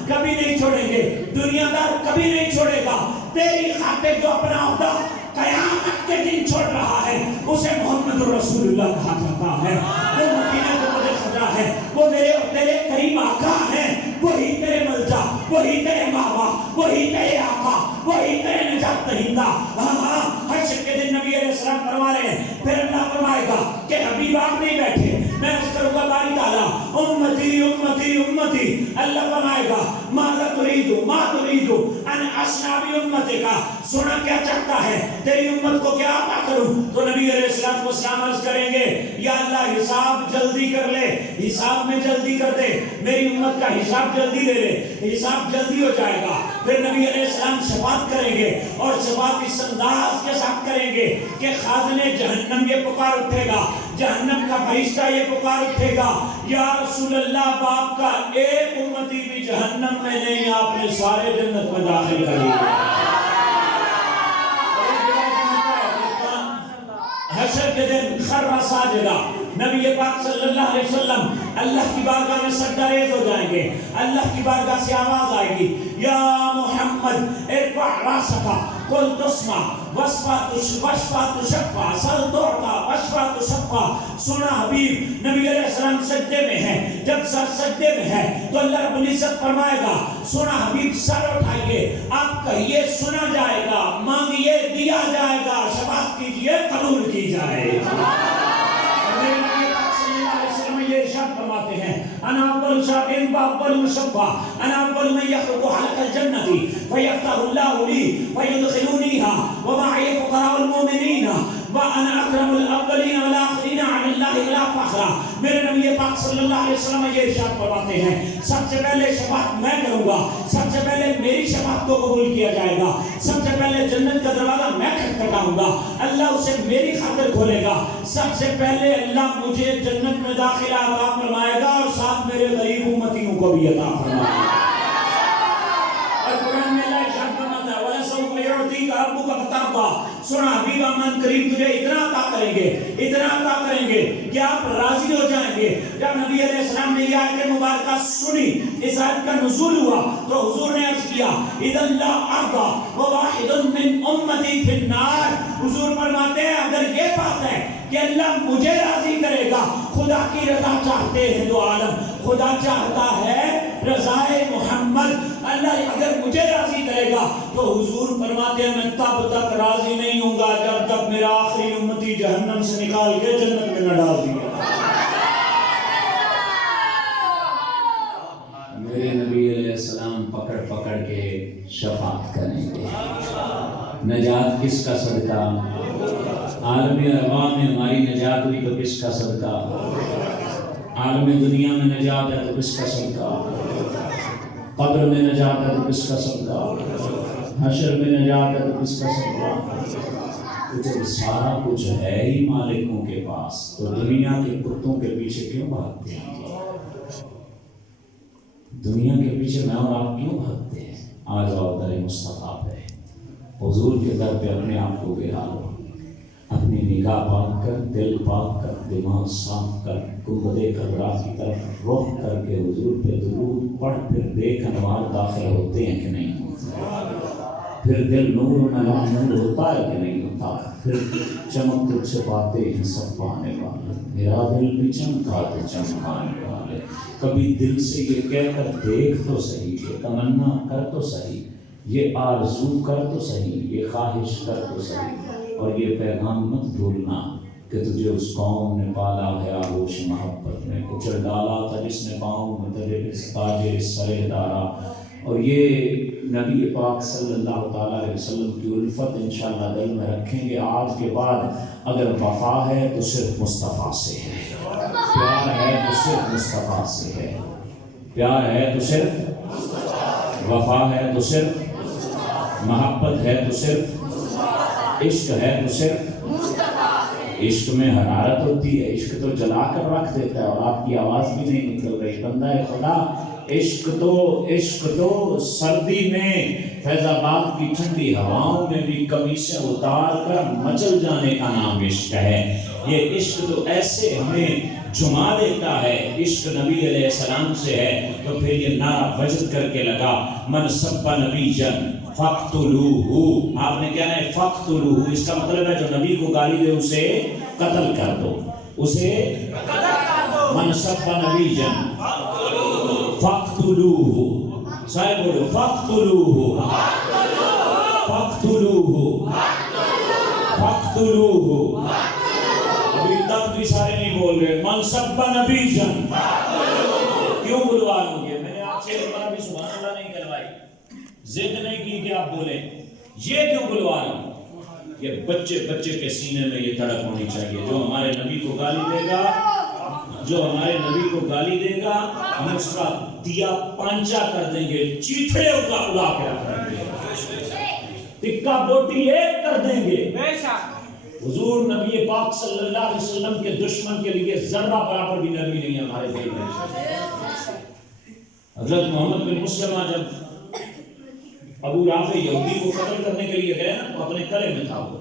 کبھی نہیں چھوڑیں گے، دنیا دار کبھی نہیں چھوڑے گا۔ تیری خاطر جو اپنا عہدہ قیامت کے دن چھوڑ رہا ہے اسے محمد رسول اللہ کہا جاتا ہے۔ وہ مدینہ کو مجھے خطرہ ہے، وہ میرے اور تیرے قریب آقا ہیں، وہی تیرے ملجا، وہی تیرے ماوا، وہی تیرے آقا، وہی تیرے نجات دہندہ۔ ہاں حشر کے دن نبی علیہ السلام فرما رہے ہیں، پھر اللہ فرمائے گا کہ حبیب آپ نہیں بیٹھے، میں اس کروں گا باری تعالیٰ امتی امتی امتی۔ اللہ فرمائے گا ماذا تريد ما تريد ان اصنع بامتك، سنا کیا چاہتا ہے تیری امت کو کیا عطا کروں؟ تو نبی علیہ السلام عرض کریں گے یا اللہ حساب جلدی کر لے، حساب میں جلدی کر دے، میری امت کا حساب جلدی لے لے، حساب جلدی ہو جائے گا۔ پھر نبی علیہ السلام شفاعت کریں گے اور شفاعت اس انداز کے ساتھ کریں گے کہ خازن جہنم یہ پکار اٹھے گا، جہنم کا فرشتہ یہ پکار اٹھے گا، یا رسول اللہ باپ کا ایک امتی بھی جہنم میں نہیں، آپ نے سارے جنت میں داخل کر دیا۔ حشر کے دن خر ساجدہ نبی پاک صلی اللہ علیہ وسلم اللہ کی بارگاہ میں سجدہ ریز ہو جائیں گے، اللہ کی بارگاہ سے آواز آئے گی یا محمد ارفع راسک قل تسمع واشفع تشفع سل تعطى واشفع تشفع۔ سنا حبیب نبی علیہ السلام سجدے میں ہے، جب سر سجدے میں ہے تو اللہ رب العزت فرمائے گا سنا حبیب سر اٹھائیے، آپ کہیے سنا جائے گا، مانگیے دیا جائے گا، شفاعت کیجئے قبول کی جائے گا۔ یہ ارشاد فرماتے ہیں انا اول شافع واول مشفع، انا اول من يخلق حلق الجنة فيفتح الله لي فيدخلونيها ومعي فقراء المؤمنين وانا اکرم الاولین والآخرین علی اللہ لا فخر۔ میرے نبی پاک صلی اللہ علیہ وسلم یہ ارشاد فرماتے ہیں سب سے پہلے شفاعت میں کروں گا، سب سے پہلے میری شفاعت کو قبول کیا جائے گا، سب سے پہلے جنت کا دروازہ میں کھٹکھٹاؤں گا، اللہ اسے میری خاطر کھولے گا، سب سے پہلے اللہ مجھے جنت میں داخلہ عطا فرمائے گا اور ساتھ میرے غریب امتیوں کو بھی عطا فرمائے گا۔ اور قرآن میں اللہ ارشاد فرماتا ہے وَلَسَوْفَ يُعْطِيكَ رَبُّكَ فَتَرْضَىٰ۔ سنا حبیب امان کریم تجھے اتنا عطا کریں گے، اتنا عطا کریں گے کہ آپ راضی ہو جائیں گے۔ جب نبی علیہ السلام نے یہ آیت مبارکہ سنی، اس آیت کا نزول ہوا تو حضور نے عرض کیا اِذًا لَا أَرْضَىٰ وَوَاحِدٌ مِّنْ أُمَّتِي فِي النَّارِ۔ حضور فرماتے ہیں اگر یہ بات ہے کہ اللہ مجھے راضی کرے گا، خدا کی رضا چاہتے ہیں دو عالم، خدا چاہتا ہے رضائے محمد، اللہ اگر مجھے راضی کرے گا تو حضور فرماتے ہیں میں تب تک راضی نہیں ہوں گا جب تک میرا آخری امتی جہنم سے نکال کے جنت میں نہ ڈال دیا۔ میرے نبی علیہ السلام پکڑ پکڑ کے شفاعت کریں گے۔ نجات کس کا صدقہ؟ عالم ارواح میں ہماری نجات ہوئی تو کس کا صدقہ؟ عالم دنیا میں نجات ہے تو کس کا صدقہ؟ قبر میں نجات ہے تو کس کا صدقہ؟ حشر میں نجات ہے تو کس کا صدقہ؟ جب سارا کچھ ہے ہی مالکوں کے پاس تو دنیا کے کتوں کے پیچھے کیوں بھاگتے ہیں؟ دنیا کے پیچھے میں اور آپ کیوں بھاگتے ہیں؟ آ جاؤ در مصطفیٰ پہ، حضور کے در پہ اپنے آپ کو گرا لو، اپنی نگاہ پاک کر، دل پاک کر، دماغ صاف کر، گنبد خضرا کی طرف رخ کر کے حضور پہ درود پڑھ، پھر دیکھ انوار داخل ہوتے ہیں کہ نہیں ہوتے، پھر دل نور میں نور ہوتا ہے کہ نہیں ہوتا، پھر چمک تجھ سے پاتے ہیں سب پانے والے، میرا دل بھی چمکا تو چمکانے والے۔ کبھی دل سے یہ کہہ کر دیکھ تو صحیح، یہ تمنا کر تو صحیح، یہ آرزو کر تو صحیح، یہ خواہش کر تو صحیح، اور یہ پیغام مت بھولنا کہ تجھے اس قوم نے پالا ہے آغوش محبت میں، کچل ڈالا تھا جس نے پاؤں میں تجھے تاج سر دارا، اور یہ نبی پاک صلی اللہ تعالیٰ علیہ وسلم کی الفت انشاءاللہ دل میں رکھیں گے. آج کے بعد اگر وفا ہے تو صرف مصطفیٰ سے ہے، پیار ہے تو صرف مصطفیٰ سے ہے، پیار ہے تو صرف، وفا ہے تو صرف، محبت ہے تو صرف، عشق ہے تو صرف. عشق میں حرارت ہوتی ہے، عشق تو جلا کر رکھ دیتا ہے اور آپ کی آواز بھی نہیں نکل رہی. بندہ خدا عشق تو سردی میں فیض آباد کی ٹھنڈی ہواؤں میں بھی قمیصیں اتار کر مچل جانے کا نام عشق ہے. یہ عشق تو ایسے ہمیں جما دیتا ہے. عشق نبی علیہ السلام سے ہے تو پھر یہ نعرہ وجد کر کے لگا، من سب نبی جن فقتلوہ. آپ نے کہنا ہے فقتلوہ، اس کا مطلب ہے جو نبی کو گالی دے اسے قتل کر دو، اسے قتل کر دو. من سب نبی جن فقتلوہ، صاحب بولو فقتلوہ، فقتلوہ، فقتلوہ. ابھی تک بھی سارے نہیں بول رہے. من سب نبی جن، کیوں بلوا رہا ہوں؟ میں نے آپ سے ایک بار بھی سبحان اللہ نہیں کروائی، ضد نہیں کی کہ آپ بولیں. یہ کیوں بلوا رہا ہوں؟ یہ بچے کے سینے میں یہ تڑپ ہونی چاہیے. جو ہمارے نبی کو گالی دے گا، جو ہمارے نبی کو گالی دے گا، ہم اس کا دیا پانچا کر دیں گے، چیتھڑے اڑا کے رکھ دیں گے، ٹکا بوٹی ایک کر دیں گے. حضور نبی پاک صلی اللہ علیہ وسلم کے دشمن کے لیے ذرہ برابر بھی نرمی نہیں ہے ہمارے دل میں. حضرت محمد بن مسلمہ جب ابو رافع یہودی کو قتل کرنے کے لیے گئے نا تو اپنے کلے میں تھا وہ.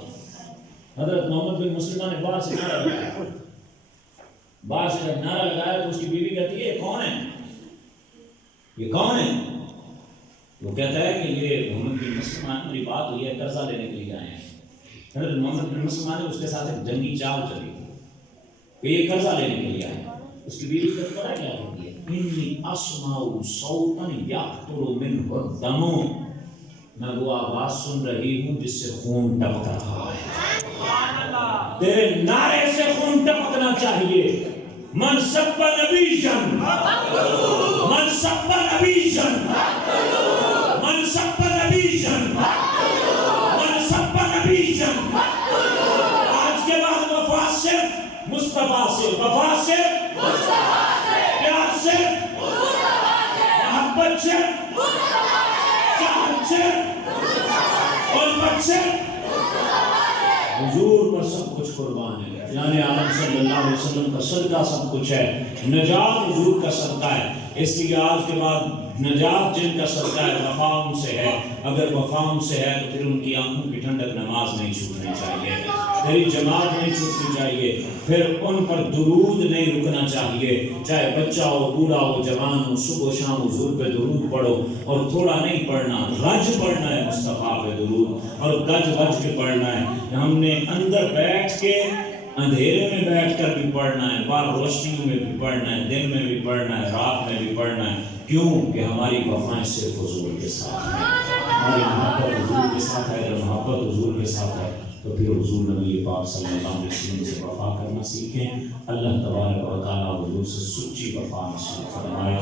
حضرت محمد بن مسلمہ نے باہر سے نعرہ لگایا، باہر سے جب نعرہ لگایا تو اس کی بیوی کہتی ہے یہ کون ہے، یہ کون ہے؟ وہ کہتا ہے کہ یہ محمد بن مسلمہ، میری بات ہوئی ہے، قرضہ لینے کے لیے آئے ہیں. حضرت محمد بن مسلمہ نے اس کے ساتھ ایک جنگی چال چلی کہ یہ قرضہ لینے کے لیے آئے. اس کی بیوی کو پتہ کیا ہوتی ہے؟ انی اسمع صوتا یقطر منہ الدم، میں وہ آواز سن رہی ہوں جس سے خون ٹپک رہا ہے. تیرے نعرے سے خون ٹپکنا چاہیے. من سب نبی جن، من سب نبی جن، من سب نبی جن، من سب نبی جن. آج کے بعد وفا صرف مصطفیٰ سے، وفا صرف مصطفیٰ سے، پیار صرف مصطفیٰ سے، محبت صرف مصطفیٰ سے، چاہت صرف مصطفیٰ سے، الفت صرف مصطفیٰ سے. حضور پر سب کچھ قربان ہے. جان عالم صلی اللہ علیہ وسلم کا صدقہ سب کچھ ہے. نجات حضور کا صدقہ ہے. اس لیے آج کے بعد نجات جن کا صدقہ ہے وفا ان سے ہے. اگر وفا ان سے ہے تو پھر ان کی آنکھوں کی ٹھنڈک نماز نہیں چھوٹنی چاہیے، تیری جماعت نہیں چھوٹنی چاہیے، پھر ان پر درود نہیں رکنا چاہیے. چاہے بچہ ہو، بوڑھا ہو، جوان ہو، صبح و شام حضور پہ درود پڑھو. اور تھوڑا نہیں پڑھنا، رج پڑھنا ہے مصطفیٰ پہ درود، اور گج وج کے پڑھنا ہے. ہم نے اندر بیٹھ کے اندھیرے میں بیٹھ کر بھی پڑھنا ہے، باہر روشنیوں میں بھی پڑھنا ہے، دن میں بھی پڑھنا ہے، رات میں بھی پڑھنا ہے. کیوں کہ ہماری وفائیں صرف حضور کے ساتھ ہیں، ہماری محبت حضور کے ساتھ ہے. اگر محبت حضور کے ساتھ ہے تو پھر حضور نبی پاک صلی اللہ علیہ وسلم سے وفا کرنا سیکھیں. اللہ تبارک و تعالیٰ حضور سے سچی وفا نصیب فرمائے.